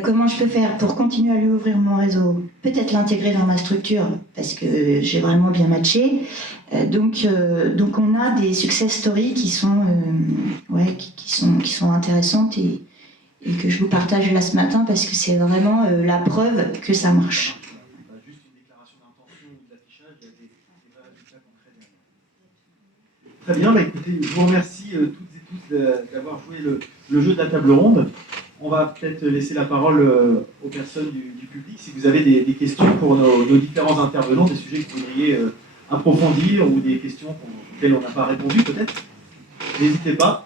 Comment je peux faire pour continuer à lui ouvrir mon réseau? Peut-être l'intégrer dans ma structure, parce que j'ai vraiment bien matché. » Donc on a des success stories qui sont, qui sont intéressantes et que je vous partage là ce matin, parce que c'est vraiment la preuve que ça marche. Juste une déclaration d'intention ou d'affichage, il y a des résultats concrets derrière. Très bien, écoutez, je vous remercie toutes et tous d'avoir joué le jeu de la table ronde. On va peut-être laisser la parole aux personnes du public. Si vous avez des questions pour nos différents intervenants, des sujets que vous voudriez approfondir ou des questions auxquelles on n'a pas répondu peut-être, n'hésitez pas.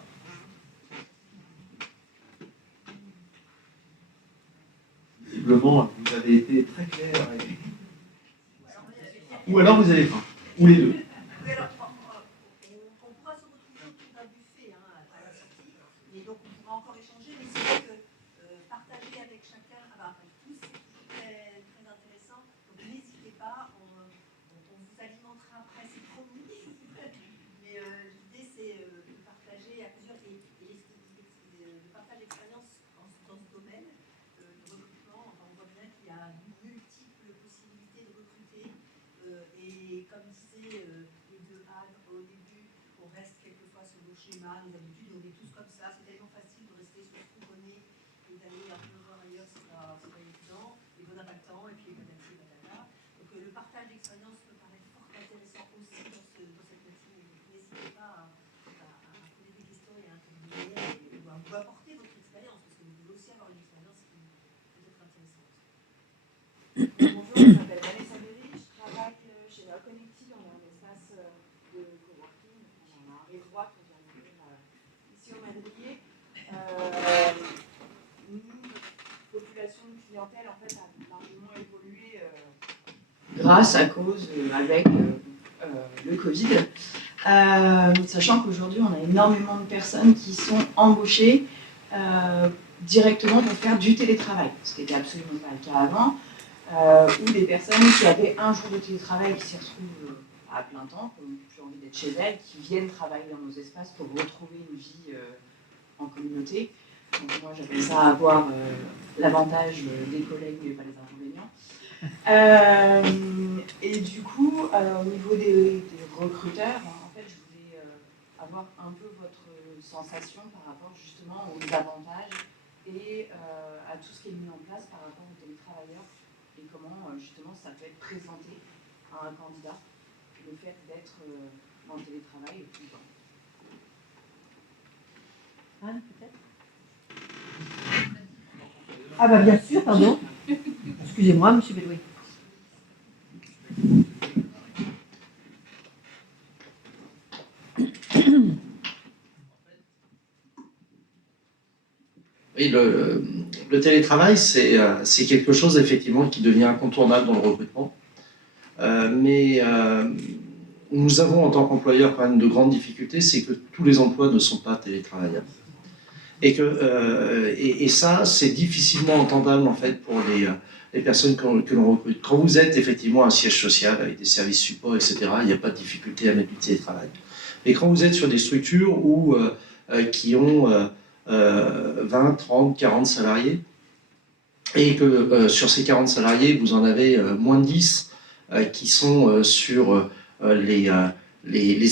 Visiblement, vous avez été très clair. Ou alors vous avez faim. Ou les deux. On pourra se retrouver autour d'un buffet à la sortie, et donc on pourra encore échanger, mais c'est vrai que partager avec chacun, tous, c'est toujours très, très intéressant. Donc n'hésitez pas, on vous alimentera après, c'est promis. Mais l'idée c'est de partager à plusieurs et de partage d'expérience dans ce domaine de recrutement. Enfin, on voit bien qu'il y a multiples possibilités de recruter. Et comme disait les deux Anne au début, on reste quelquefois sur nos schémas, nos habitudes, on est tous comme ça, c'est tellement facile de rester sur ce qu'on connaît et d'aller un peu voir ailleurs, c'est pas évident, et on n'a pas le temps, et puis patati patata. Donc le partage d'expérience peut paraître fort intéressant aussi dans cette médecine. N'hésitez pas à poser des questions et à intervenir ou à vous apporter votre expérience, parce que vous pouvez aussi avoir une expérience qui peut être intéressante. Bonjour, je m'appelle Vanessa Berry, je travaille chez la Connective, on est un espace de coworking, on a un rive droite, on vient d'ouvrir ici au Madrier. Nous, notre population de clientèle en fait a largement évolué grâce à cause avec le Covid, sachant qu'aujourd'hui on a énormément de personnes qui sont embauchées directement pour faire du télétravail, ce qui n'était absolument pas le cas avant. Ou des personnes qui avaient un jour de télétravail qui s'y retrouvent à plein temps, qui n'ont plus envie d'être chez elles, qui viennent travailler dans nos espaces pour retrouver une vie en communauté. Donc moi j'appelle ça avoir l'avantage des collègues mais pas les inconvénients. Et du coup, au niveau des recruteurs, en fait, je voulais avoir un peu votre sensation par rapport justement aux avantages et à tout ce qui est mis en place par rapport aux télétravailleurs et comment justement ça peut être présenté à un candidat, le fait d'être en télétravail tout le temps. Anne, peut-être? Ah bah bien sûr, pardon. Excusez-moi, monsieur Bédoué. Oui, le télétravail, c'est quelque chose effectivement qui devient incontournable dans le recrutement. Mais nous avons en tant qu'employeur quand même de grandes difficultés, c'est que tous les emplois ne sont pas télétravaillables. Et ça, c'est difficilement entendable en fait pour les personnes que l'on recrute. Quand vous êtes effectivement un siège social avec des services supports, etc., il n'y a pas de difficulté à mettre du télétravail. Et quand vous êtes sur des structures qui ont 20, 30, 40 salariés, et que sur ces 40 salariés, vous en avez moins de 10 qui sont sur les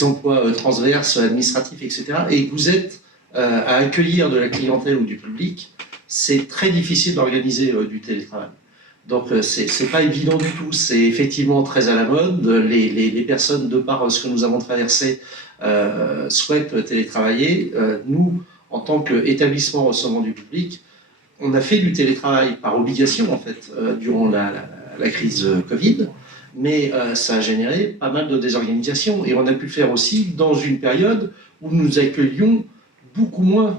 emplois transverses, administratifs, etc., et que vous êtes à accueillir de la clientèle ou du public, c'est très difficile d'organiser du télétravail. Donc c'est pas évident du tout, c'est effectivement très à la mode. Les personnes, de par ce que nous avons traversé, souhaitent télétravailler. Nous, en tant qu'établissement recevant du public, on a fait du télétravail par obligation, en fait, durant la crise Covid, mais ça a généré pas mal de désorganisation. Et on a pu le faire aussi dans une période où nous accueillions beaucoup moins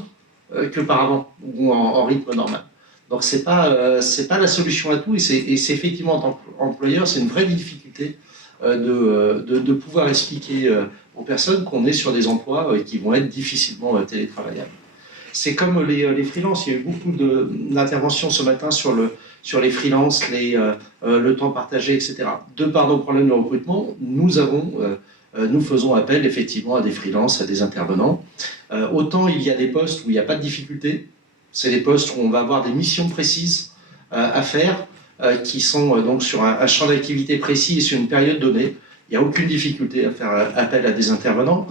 qu'auparavant, ou en rythme normal. Donc c'est pas la solution à tout, et c'est effectivement, en tant qu'employeur, c'est une vraie difficulté de pouvoir expliquer aux personnes qu'on est sur des emplois qui vont être difficilement télétravaillables. C'est comme les freelances, il y a eu beaucoup d'interventions ce matin sur les freelances, le temps partagé, etc. De par nos problèmes de recrutement, nous faisons appel effectivement à des freelances, à des intervenants. Autant il y a des postes où il n'y a pas de difficulté, c'est des postes où on va avoir des missions précises à faire, qui sont donc sur un champ d'activité précis et sur une période donnée. Il n'y a aucune difficulté à faire appel à des intervenants.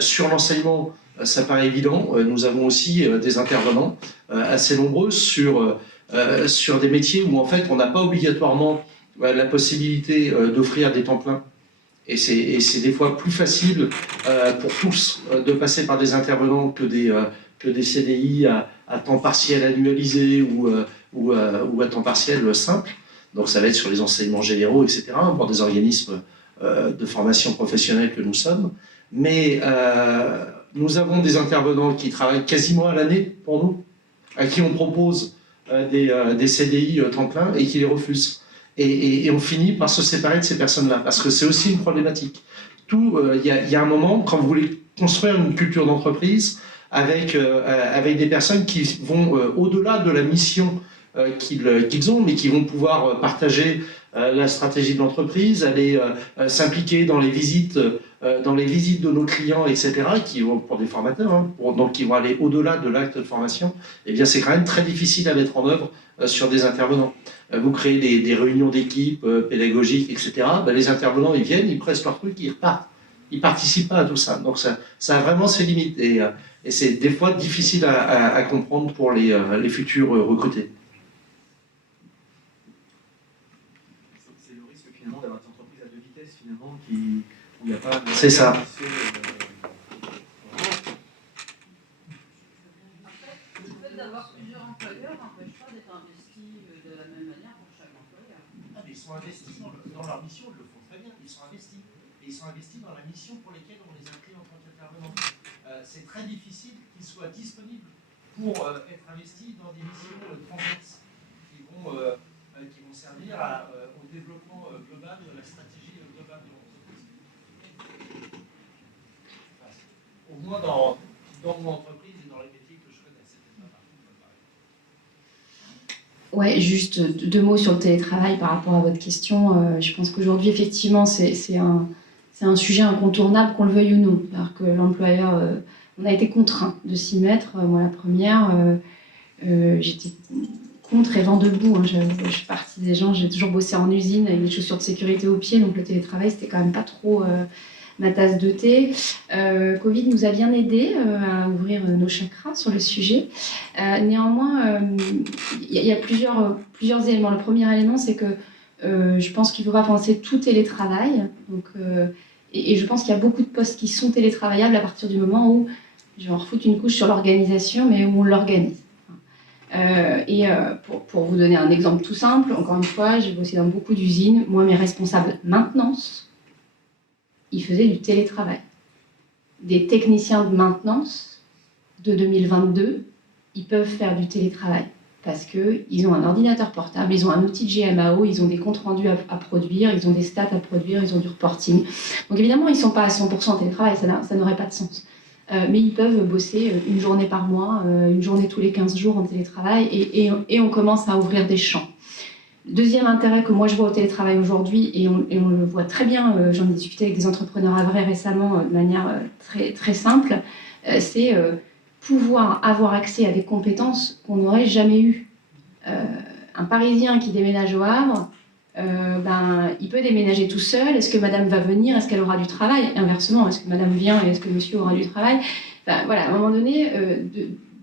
Sur l'enseignement, ça paraît évident. Nous avons aussi des intervenants assez nombreux sur des métiers où en fait on n'a pas obligatoirement la possibilité d'offrir des temps pleins. Et c'est des fois plus facile pour tous de passer par des intervenants que des CDI à temps partiel annualisé ou à temps partiel simple. Donc ça va être sur les enseignements généraux, etc., pour des organismes de formation professionnelle que nous sommes. Mais nous avons des intervenants qui travaillent quasiment à l'année pour nous, à qui on propose des CDI temps plein et qui les refusent. Et on finit par se séparer de ces personnes-là, parce que c'est aussi une problématique. Il y a un moment, quand vous voulez construire une culture d'entreprise avec des personnes qui vont au-delà de la mission qu'ils ont, mais qui vont pouvoir partager la stratégie de l'entreprise, aller s'impliquer dans les visites de nos clients, etc., qui vont pour des formateurs, donc qui vont aller au-delà de l'acte de formation. Eh bien, c'est quand même très difficile à mettre en œuvre sur des intervenants. Vous créez des réunions d'équipe pédagogiques, etc. Les intervenants, ils viennent, ils pressent leur truc, ils repartent. Ils ne participent pas à tout ça. Donc ça a vraiment ses limites. Et c'est des fois difficile à comprendre pour les futurs recrutés. C'est le risque finalement d'avoir des entreprises à deux vitesses finalement où il n'y a pas... C'est ça. Le fait d'avoir plusieurs employeurs n'empêche pas d'être investi de la même manière pour chaque employeur. Ah, mais ils sont investis dans leur mission, ils le font très bien, ils sont investis. Et ils sont investis dans la mission pour laquelle on les a pris en tant qu'intervenants. C'est très difficile qu'ils soient disponibles pour être investis dans des missions transverses qui vont servir au développement global de la stratégie globale de l'entreprise. Au moins dans mon entreprise et dans les métiers que je connais, c'était pas partout. Ouais, juste deux mots sur le télétravail par rapport à votre question. Je pense qu'aujourd'hui, effectivement, c'est un sujet incontournable, qu'on le veuille ou non. C'est-à-dire que l'employeur, on a été contraint de s'y mettre. Moi, la première, j'étais contre et vent debout. Hein. Je suis partie des gens, j'ai toujours bossé en usine avec des chaussures de sécurité aux pieds, donc le télétravail, c'était quand même pas trop ma tasse de thé. Covid nous a bien aidés à ouvrir nos chakras sur le sujet. Néanmoins, il y a plusieurs éléments. Le premier élément, c'est que je pense qu'il ne faut pas penser tout télétravail. Donc, et je pense qu'il y a beaucoup de postes qui sont télétravaillables à partir du moment où, je vais en refoutre une couche sur l'organisation, mais où on l'organise. Pour vous donner un exemple tout simple, encore une fois, j'ai bossé dans beaucoup d'usines. Moi, mes responsables maintenance, ils faisaient du télétravail. Des techniciens de maintenance de 2022, ils peuvent faire du télétravail parce qu'ils ont un ordinateur portable, ils ont un outil de GMAO, ils ont des comptes rendus à produire, ils ont des stats à produire, ils ont du reporting. Donc évidemment, ils ne sont pas à 100% en télétravail, ça n'aurait pas de sens. Mais ils peuvent bosser une journée par mois, une journée tous les 15 jours en télétravail, et on commence à ouvrir des champs. Deuxième intérêt que moi je vois au télétravail aujourd'hui, et on le voit très bien, j'en ai discuté avec des entrepreneurs à vrai récemment de manière très, très simple, c'est pouvoir avoir accès à des compétences qu'on n'aurait jamais eues. Un Parisien qui déménage au Havre, il peut déménager tout seul. Est-ce que madame va venir? Est-ce qu'elle aura du travail? Inversement, est-ce que madame vient et est-ce que monsieur aura du travail? Voilà, à un moment donné,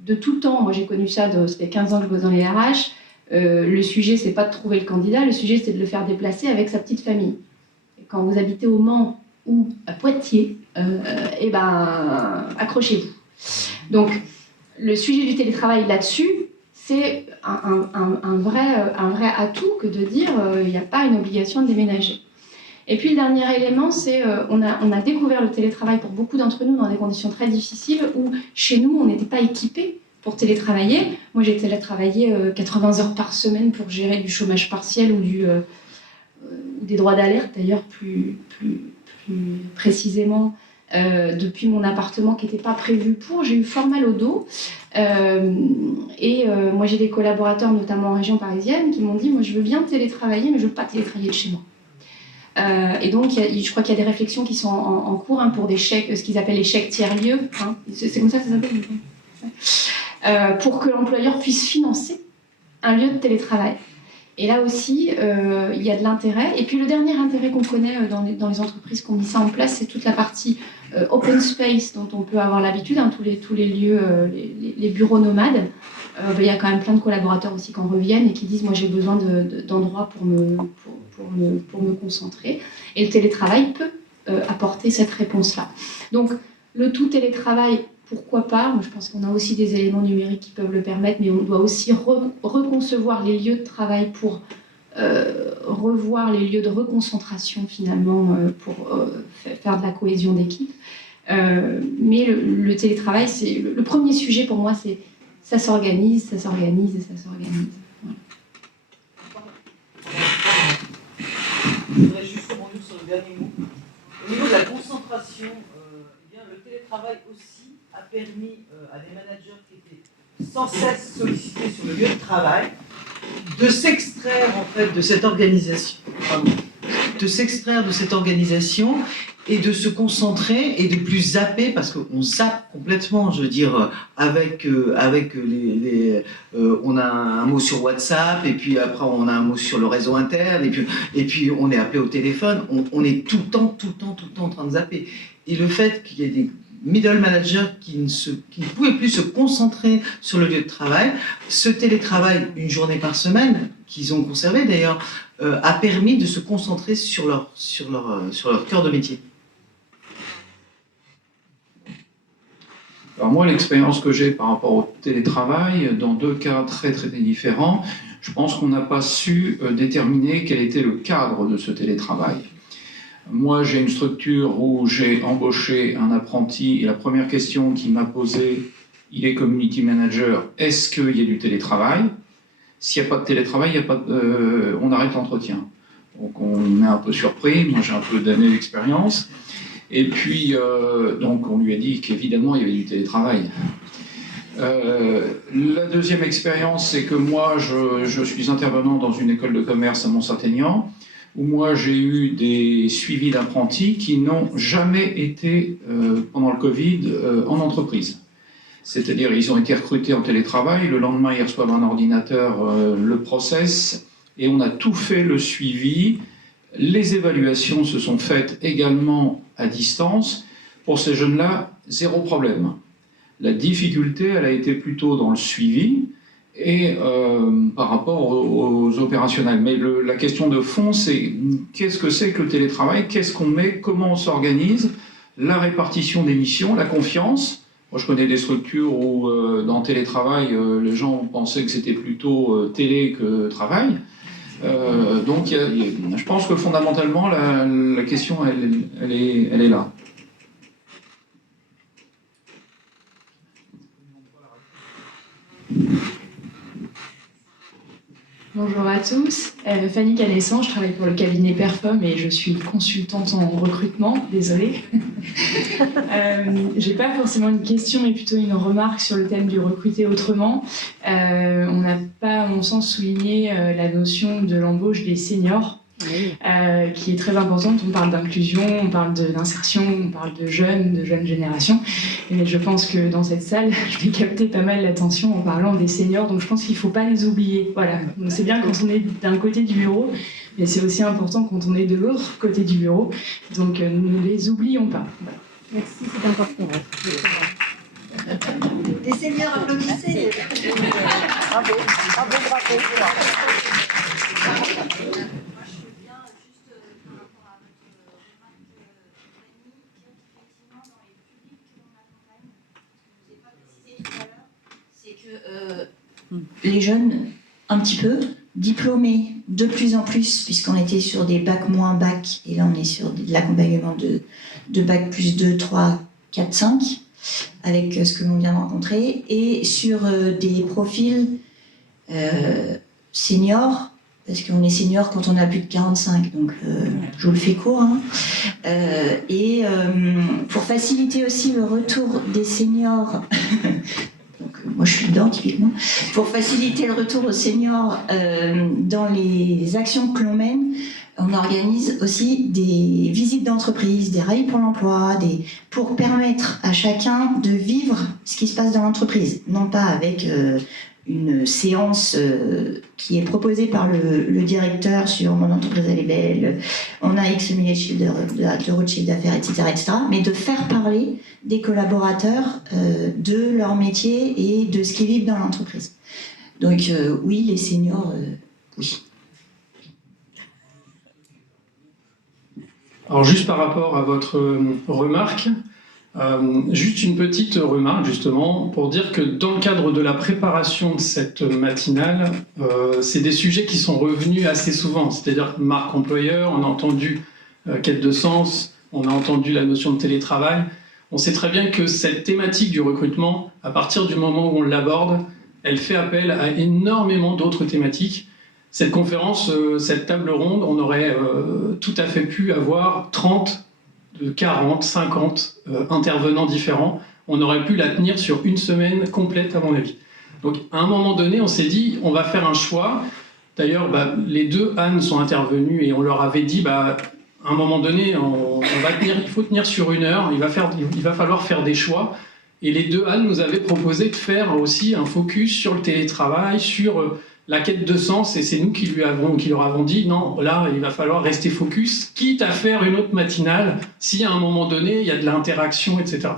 de tout temps, moi j'ai connu ça, ça fait 15 ans que je bosse dans les RH, le sujet c'est pas de trouver le candidat, le sujet c'est de le faire déplacer avec sa petite famille. Et quand vous habitez au Mans ou à Poitiers, accrochez-vous. Donc, le sujet du télétravail là-dessus, c'est un vrai atout que de dire il n'y a pas une obligation de déménager. Et puis le dernier élément, c'est on a découvert le télétravail pour beaucoup d'entre nous dans des conditions très difficiles où chez nous, on n'était pas équipés pour télétravailler. Moi, j'ai télétravaillé 80 heures par semaine pour gérer du chômage partiel ou des droits d'alerte, d'ailleurs plus précisément. Depuis mon appartement qui n'était pas prévu pour, j'ai eu fort mal au dos. Moi, j'ai des collaborateurs, notamment en région parisienne, qui m'ont dit, moi, je veux bien télétravailler, mais je ne veux pas télétravailler de chez moi. Et donc, je crois qu'il y a des réflexions qui sont en cours pour des chèques, ce qu'ils appellent les chèques tiers-lieux. Hein. C'est comme ça que ça s'appelle. Pour que l'employeur puisse financer un lieu de télétravail. Et là aussi, il y a de l'intérêt. Et puis le dernier intérêt qu'on connaît dans les entreprises qui ont mis ça en place, c'est toute la partie open space dont on peut avoir l'habitude, tous les lieux, les bureaux nomades. Il y a quand même plein de collaborateurs aussi qui en reviennent et qui disent « moi j'ai besoin d'endroits pour me concentrer ». Et le télétravail peut apporter cette réponse-là. Donc le tout télétravail, pourquoi pas? Je pense qu'on a aussi des éléments numériques qui peuvent le permettre, mais on doit aussi reconcevoir les lieux de travail pour revoir les lieux de reconcentration finalement pour faire de la cohésion d'équipe. Mais le télétravail, c'est le premier sujet pour moi, c'est ça s'organise, ça s'organise et ça s'organise. Voilà. Je voudrais juste rebondir sur le dernier mot. Au niveau de la concentration, le télétravail aussi a permis à des managers qui étaient sans cesse sollicités sur le lieu de travail de s'extraire en fait de cette organisation, et de se concentrer et de plus zapper, parce qu'on zappe complètement, je veux dire, on a un mot sur WhatsApp, et puis après on a un mot sur le réseau interne, et puis on est appelé au téléphone, on est tout le temps en train de zapper. Et le fait qu'il y ait des middle managers qui ne pouvaient plus se concentrer sur le lieu de travail, ce télétravail une journée par semaine, qu'ils ont conservé d'ailleurs, a permis de se concentrer sur leur cœur de métier. Alors moi, l'expérience que j'ai par rapport au télétravail, dans deux cas très différents, je pense qu'on n'a pas su déterminer quel était le cadre de ce télétravail. Moi, j'ai une structure où j'ai embauché un apprenti et la première question qu'il m'a posée, il est community manager, est-ce qu'il y a du télétravail? S'il n'y a pas de télétravail, on arrête l'entretien. Donc on est un peu surpris, moi j'ai un peu d'années d'expérience. Et puis, donc on lui a dit qu'évidemment il y avait du télétravail. La deuxième expérience, c'est que moi je suis intervenant dans une école de commerce à Mont-Saint-Aignan, où moi j'ai eu des suivis d'apprentis qui n'ont jamais été, pendant le Covid, en entreprise. C'est-à-dire, ils ont été recrutés en télétravail, le lendemain, ils reçoivent un ordinateur, le process, et on a tout fait le suivi. Les évaluations se sont faites également à distance. Pour ces jeunes-là, zéro problème. La difficulté, elle a été plutôt dans le suivi et par rapport aux opérationnels. Mais la question de fond, c'est qu'est-ce que c'est que le télétravail? Qu'est-ce qu'on met? Comment on s'organise? La répartition des missions, la confiance. Moi, je connais des structures où, dans le télétravail, les gens pensaient que c'était plutôt télé que travail. Donc, je pense que fondamentalement, la question, elle est là. Bonjour à tous, Fanny Canessan, je travaille pour le cabinet Perfom et je suis consultante en recrutement, désolée. J'ai pas forcément une question mais plutôt une remarque sur le thème du recruter autrement. On n'a pas, à mon sens, souligné la notion de l'embauche des seniors. Qui est très importante. On parle d'inclusion, on parle d'insertion, on parle de jeunes générations. Et je pense que dans cette salle, je vais capter pas mal l'attention en parlant des seniors, donc je pense qu'il ne faut pas les oublier. Voilà. Donc c'est bien quand on est d'un côté du bureau, mais c'est aussi important quand on est de l'autre côté du bureau. Donc ne les oublions pas. Voilà. Merci, c'est important. Des seniors applaudissez. Bravo, bravo, bravo. Les jeunes, un petit peu, diplômés de plus en plus, puisqu'on était sur des bacs moins bac, et là on est sur de l'accompagnement de bac plus 2, 3, 4, 5, avec ce que l'on vient de rencontrer, et sur des profils seniors, parce qu'on est senior quand on a plus de 45, donc je vous le fais court. Hein. Pour faciliter aussi le retour des seniors, donc moi je suis dedans typiquement, pour faciliter le retour aux seniors dans les actions que l'on mène, on organise aussi des visites d'entreprise, des rallyes pour l'emploi, pour permettre à chacun de vivre ce qui se passe dans l'entreprise, non pas avec une séance qui est proposée par le directeur sur mon entreprise elle est belle, on a X milliers d'euros de chiffre d'affaires, etc., mais de faire parler des collaborateurs de leur métier et de ce qu'ils vivent dans l'entreprise. Donc oui, les seniors, oui. Alors juste par rapport à votre remarque, juste une petite remarque justement pour dire que dans le cadre de la préparation de cette matinale, c'est des sujets qui sont revenus assez souvent, c'est-à-dire marque employeur, on a entendu quête de sens, on a entendu la notion de télétravail. On sait très bien que cette thématique du recrutement, à partir du moment où on l'aborde, elle fait appel à énormément d'autres thématiques. Cette conférence, cette table ronde, on aurait tout à fait pu avoir 30, 40, 50 intervenants différents. On aurait pu la tenir sur une semaine complète, à mon avis. Donc, à un moment donné, on s'est dit, on va faire un choix. D'ailleurs, les deux Anne sont intervenues et on leur avait dit, à un moment donné, il faut tenir sur 1 heure, il va falloir faire des choix. Et les deux Anne nous avaient proposé de faire aussi un focus sur le télétravail, sur la quête de sens, et c'est nous qui leur avons dit non, là il va falloir rester focus, quitte à faire une autre matinale si à un moment donné il y a de l'interaction, etc.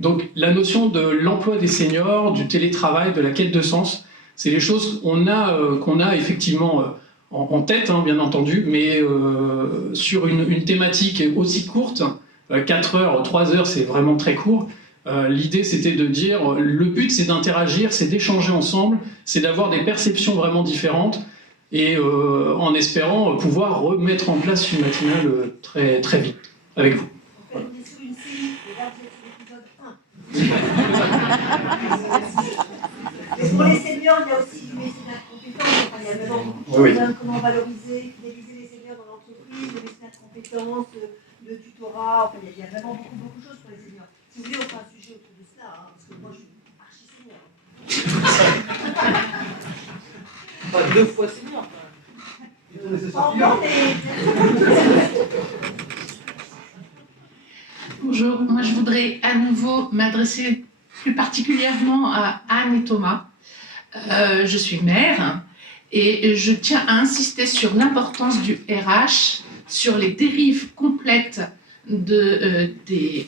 Donc la notion de l'emploi des seniors, du télétravail, de la quête de sens, c'est les choses qu'on a effectivement en tête, hein, bien entendu, mais sur une thématique aussi courte, 4 heures, 3 heures, c'est vraiment très court. L'idée, c'était de dire, le but, c'est d'interagir, c'est d'échanger ensemble, c'est d'avoir des perceptions vraiment différentes, et en espérant pouvoir remettre en place une matinale très, très vite avec vous. On est sur une série, et là, vous êtes sur l'épisode 1. Mais pour les seniors, il y a aussi du mécénat de compétences. Il y a vraiment beaucoup de choses, comment valoriser, fidéliser les seniors dans l'entreprise, le mécénat de compétences, le tutorat, enfin, il y a vraiment beaucoup de choses pour les seniors. Si vous voulez, on fera un sujet autour de ça, hein, parce que moi, je suis archi senior. Pas 2 fois senior, quand même. Bonjour, moi je voudrais à nouveau m'adresser plus particulièrement à Anne et Thomas. Je suis mère et je tiens à insister sur l'importance du RH, sur les dérives complètes des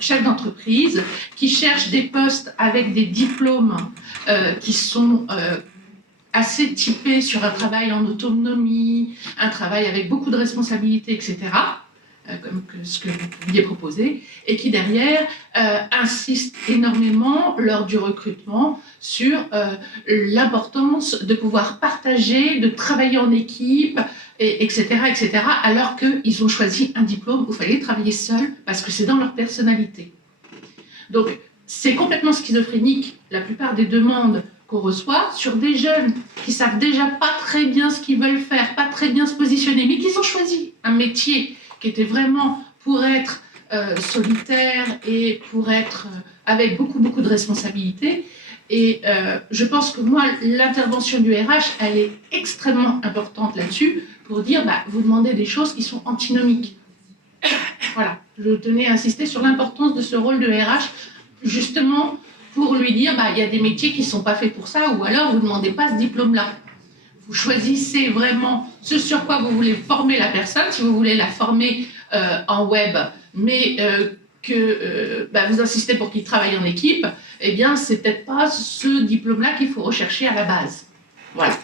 chefs d'entreprise qui cherchent des postes avec des diplômes qui sont assez typés sur un travail en autonomie, un travail avec beaucoup de responsabilités, etc., comme ce que vous pouviez proposer, et qui derrière insistent énormément lors du recrutement sur l'importance de pouvoir partager, de travailler en équipe, etc., alors qu'ils ont choisi un diplôme où il fallait travailler seul parce que c'est dans leur personnalité. Donc, c'est complètement schizophrénique, la plupart des demandes qu'on reçoit sur des jeunes qui savent déjà pas très bien ce qu'ils veulent faire, pas très bien se positionner, mais qui ont choisi un métier qui était vraiment pour être solitaire et pour être avec beaucoup de responsabilités. Et je pense que moi, l'intervention du RH, elle est extrêmement importante là-dessus pour dire, vous demandez des choses qui sont antinomiques. Voilà, je tenais à insister sur l'importance de ce rôle de RH, justement pour lui dire, il y a des métiers qui ne sont pas faits pour ça, ou alors vous ne demandez pas ce diplôme-là. Vous choisissez vraiment ce sur quoi vous voulez former la personne, si vous voulez la former en web, mais que vous insistez pour qu'il travaille en équipe, eh bien, c'est peut-être pas ce diplôme-là qu'il faut rechercher à la base. Voilà.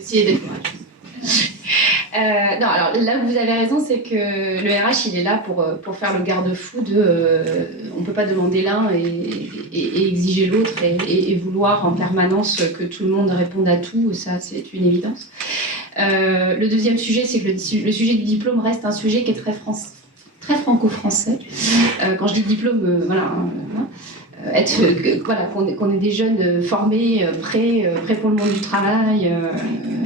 Essayez d'être non, alors là où vous avez raison, c'est que le RH, il est là pour faire le garde-fou de on ne peut pas demander l'un et exiger l'autre et vouloir en permanence que tout le monde réponde à tout, ça c'est une évidence. Le deuxième sujet, c'est que le sujet du diplôme reste un sujet qui est très franco-français. Quand je dis diplôme, qu'on ait des jeunes formés, prêts pour le monde du travail,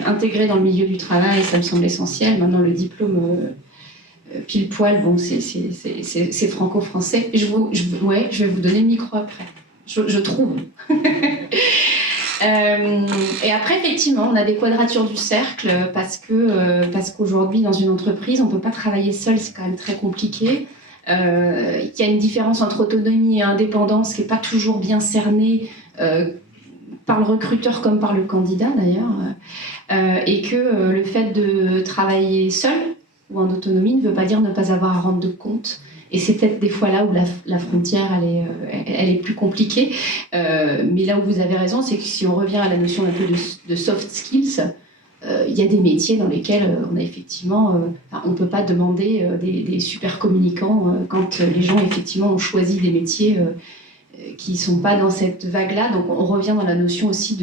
intégrés dans le milieu du travail, ça me semble essentiel. Maintenant, le diplôme pile poil, bon, c'est franco-français. Je vais vous donner le micro après, je trouve. Et après, effectivement, on a des quadratures du cercle parce qu'aujourd'hui, dans une entreprise, on ne peut pas travailler seul, c'est quand même très compliqué. Il y a une différence entre autonomie et indépendance qui n'est pas toujours bien cernée par le recruteur comme par le candidat d'ailleurs, et que le fait de travailler seul ou en autonomie ne veut pas dire ne pas avoir à rendre de compte. Et c'est peut-être des fois là où la frontière elle est plus compliquée. Mais là où vous avez raison, c'est que si on revient à la notion un peu de soft skills, il y a des métiers dans lesquels on a effectivement, on ne peut pas demander des super communicants quand les gens effectivement ont choisi des métiers qui ne sont pas dans cette vague-là. Donc on revient dans la notion aussi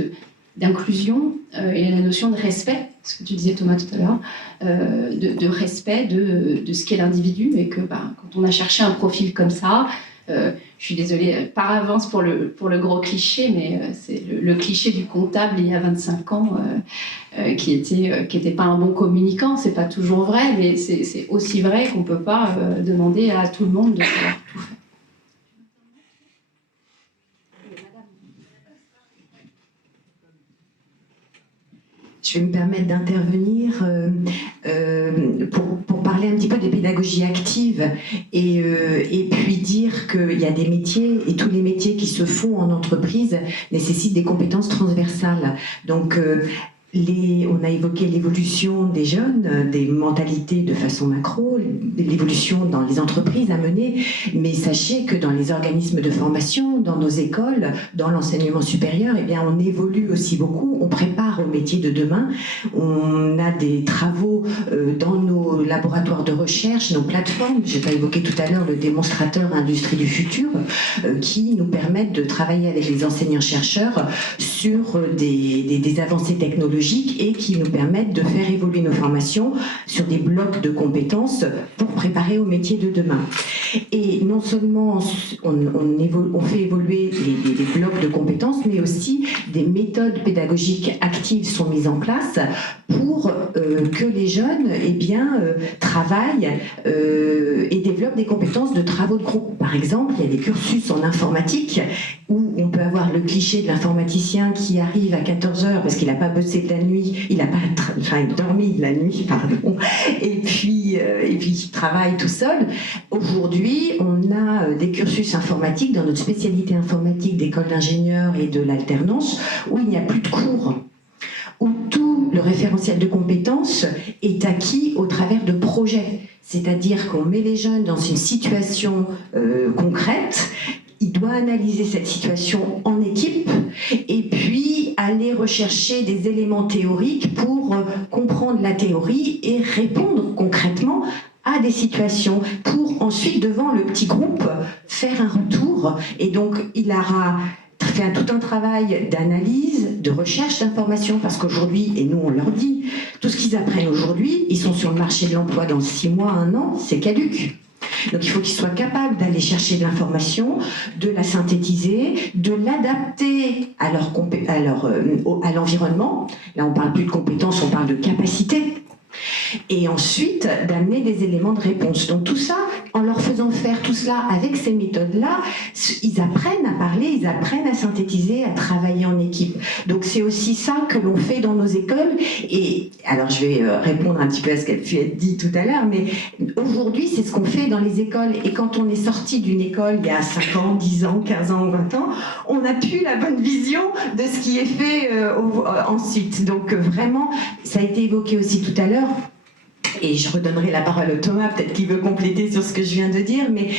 d'inclusion et la notion de respect, ce que tu disais Thomas tout à l'heure, de respect de ce qu'est l'individu, et que quand on a cherché un profil comme ça, je suis désolée par avance pour le gros cliché, mais c'est le cliché du comptable il y a 25 ans qui était pas un bon communicant. C'est pas toujours vrai, mais c'est aussi vrai qu'on peut pas demander à tout le monde de savoir tout faire. Je vais me permettre d'intervenir pour parler un petit peu des pédagogies actives et puis dire qu'il y a des métiers, et tous les métiers qui se font en entreprise nécessitent des compétences transversales. Donc, on a évoqué l'évolution des jeunes, des mentalités de façon macro, l'évolution dans les entreprises à mener, mais sachez que dans les organismes de formation, dans nos écoles, dans l'enseignement supérieur, eh bien, on évolue aussi beaucoup, on prépare au métier de demain, on a des travaux dans nos laboratoires de recherche, nos plateformes, je n'ai pas évoqué tout à l'heure le démonstrateur Industrie du futur, qui nous permettent de travailler avec les enseignants-chercheurs sur des avancées technologiques et qui nous permettent de faire évoluer nos formations sur des blocs de compétences pour préparer au métier de demain. Et non seulement on fait évoluer les blocs de compétences, mais aussi des méthodes pédagogiques actives sont mises en place pour que les jeunes travaillent et développent des compétences de travaux de groupe. Par exemple, il y a des cursus en informatique où on peut avoir le cliché de l'informaticien qui arrive à 14h parce qu'il n'a pas bossé de la nuit, il n'a pas dormi de la nuit, pardon, et puis il travaille tout seul. Aujourd'hui, on a des cursus informatiques dans notre spécialité informatique d'école d'ingénieurs et de l'alternance où il n'y a plus de cours, où tout le référentiel de compétences est acquis au travers de projets. C'est-à-dire qu'on met les jeunes dans une situation concrète, il doit analyser cette situation en équipe et puis aller rechercher des éléments théoriques pour comprendre la théorie et répondre concrètement à des situations pour ensuite, devant le petit groupe, faire un retour. Et donc, il aura fait tout un travail d'analyse, de recherche d'informations, parce qu'aujourd'hui, et nous on leur dit, tout ce qu'ils apprennent aujourd'hui, ils sont sur le marché de l'emploi dans 6 mois, 1 an, c'est caduc. Donc il faut qu'ils soient capables d'aller chercher de l'information, de la synthétiser, de l'adapter à l'environnement. Là on ne parle plus de compétences, on parle de capacité. Et ensuite d'amener des éléments de réponse. Donc tout ça, en leur faisant faire tout cela avec ces méthodes-là, ils apprennent à parler, ils apprennent à synthétiser, à travailler en équipe. Donc c'est aussi ça que l'on fait dans nos écoles. Et alors je vais répondre un petit peu à ce qui a pu être dit tout à l'heure, mais aujourd'hui c'est ce qu'on fait dans les écoles. Et quand on est sorti d'une école il y a 5 ans, 10 ans, 15 ans ou 20 ans, on n'a plus la bonne vision de ce qui est fait ensuite. Donc vraiment, ça a été évoqué aussi tout à l'heure. Et je redonnerai la parole à Thomas, peut-être qu'il veut compléter sur ce que je viens de dire, mais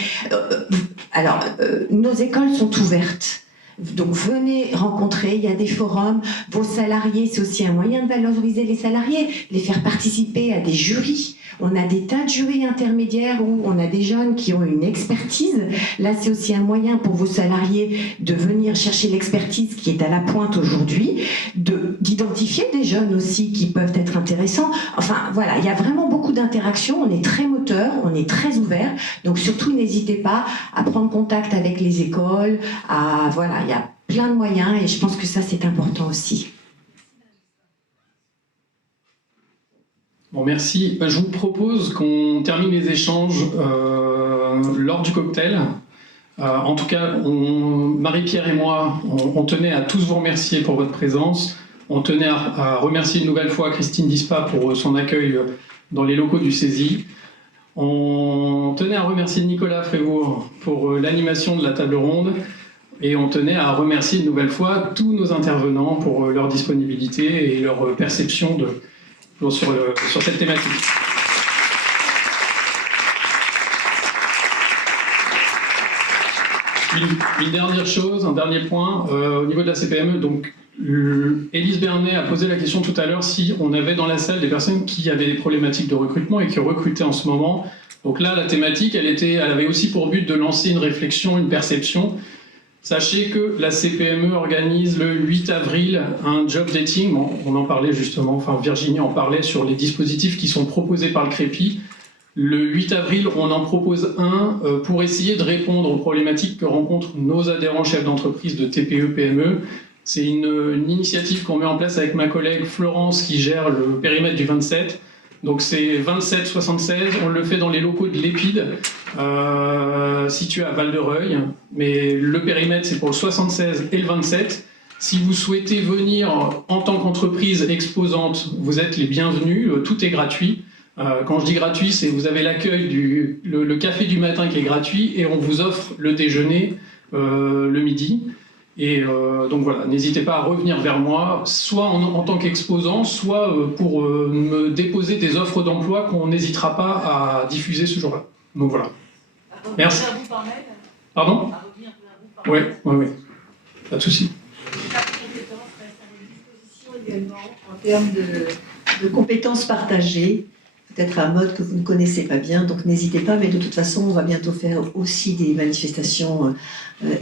nos écoles sont ouvertes. Donc venez rencontrer, il y a des forums, vos salariés, c'est aussi un moyen de valoriser les salariés, les faire participer à des jurys. On a des tas de jurys intermédiaires où on a des jeunes qui ont une expertise. Là, c'est aussi un moyen pour vos salariés de venir chercher l'expertise qui est à la pointe aujourd'hui, d'identifier des jeunes aussi qui peuvent être intéressants. Enfin, voilà, il y a vraiment beaucoup d'interactions. On est très moteur, on est très ouvert. Donc surtout, n'hésitez pas à prendre contact avec les écoles. Voilà, il y a plein de moyens et je pense que ça, c'est important aussi. Bon, merci. Je vous propose qu'on termine les échanges lors du cocktail. En tout cas, Marie-Pierre et moi, on tenait à tous vous remercier pour votre présence. On tenait à remercier une nouvelle fois Christine Dispa pour son accueil dans les locaux du CESI. On tenait à remercier Nicolas Frévour pour l'animation de la table ronde. Et on tenait à remercier une nouvelle fois tous nos intervenants pour leur disponibilité et leur perception sur cette thématique. Une dernière chose, un dernier point, au niveau de la CPME, donc Élise Bernet a posé la question tout à l'heure si on avait dans la salle des personnes qui avaient des problématiques de recrutement et qui recrutaient en ce moment. Donc là, la thématique, elle avait aussi pour but de lancer une réflexion, une perception. Sachez que la CPME organise le 8 avril un job dating. Bon, on en parlait justement, enfin Virginie en parlait sur les dispositifs qui sont proposés par le CREPI. Le 8 avril, on en propose un pour essayer de répondre aux problématiques que rencontrent nos adhérents chefs d'entreprise de TPE-PME. C'est une initiative qu'on met en place avec ma collègue Florence qui gère le périmètre du 27. Donc c'est 27-76, on le fait dans les locaux de l'EPID, situé à Val-de-Reuil, mais le périmètre c'est pour le 76 et le 27. Si vous souhaitez venir en tant qu'entreprise exposante, vous êtes les bienvenus, tout est gratuit. Quand je dis gratuit, c'est vous avez l'accueil, le café du matin qui est gratuit et on vous offre le déjeuner le midi. Et donc voilà, n'hésitez pas à revenir vers moi, soit en tant qu'exposant, soit pour me déposer des offres d'emploi qu'on n'hésitera pas à diffuser ce jour-là. Donc voilà. Merci. Pardon ? Oui. Pas de souci. Également, en termes de compétences partagées, peut-être un mode que vous ne connaissez pas bien, donc n'hésitez pas, mais de toute façon, on va bientôt faire aussi des manifestations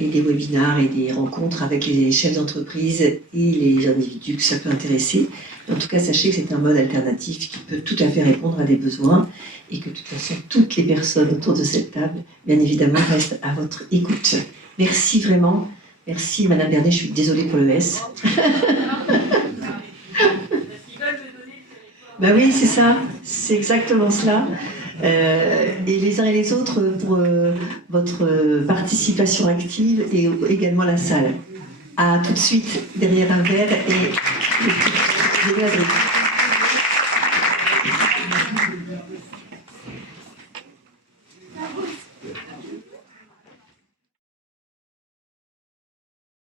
et des webinars et des rencontres avec les chefs d'entreprise et les individus que ça peut intéresser. En tout cas, sachez que c'est un mode alternatif qui peut tout à fait répondre à des besoins et que de toute façon, toutes les personnes autour de cette table, bien évidemment, restent à votre écoute. Merci vraiment. Merci Madame Bernet, je suis désolée pour le S. Ben oui, c'est ça. C'est exactement cela. Et les uns et les autres pour votre participation active et également la salle. À tout de suite derrière un verre et des glaceries.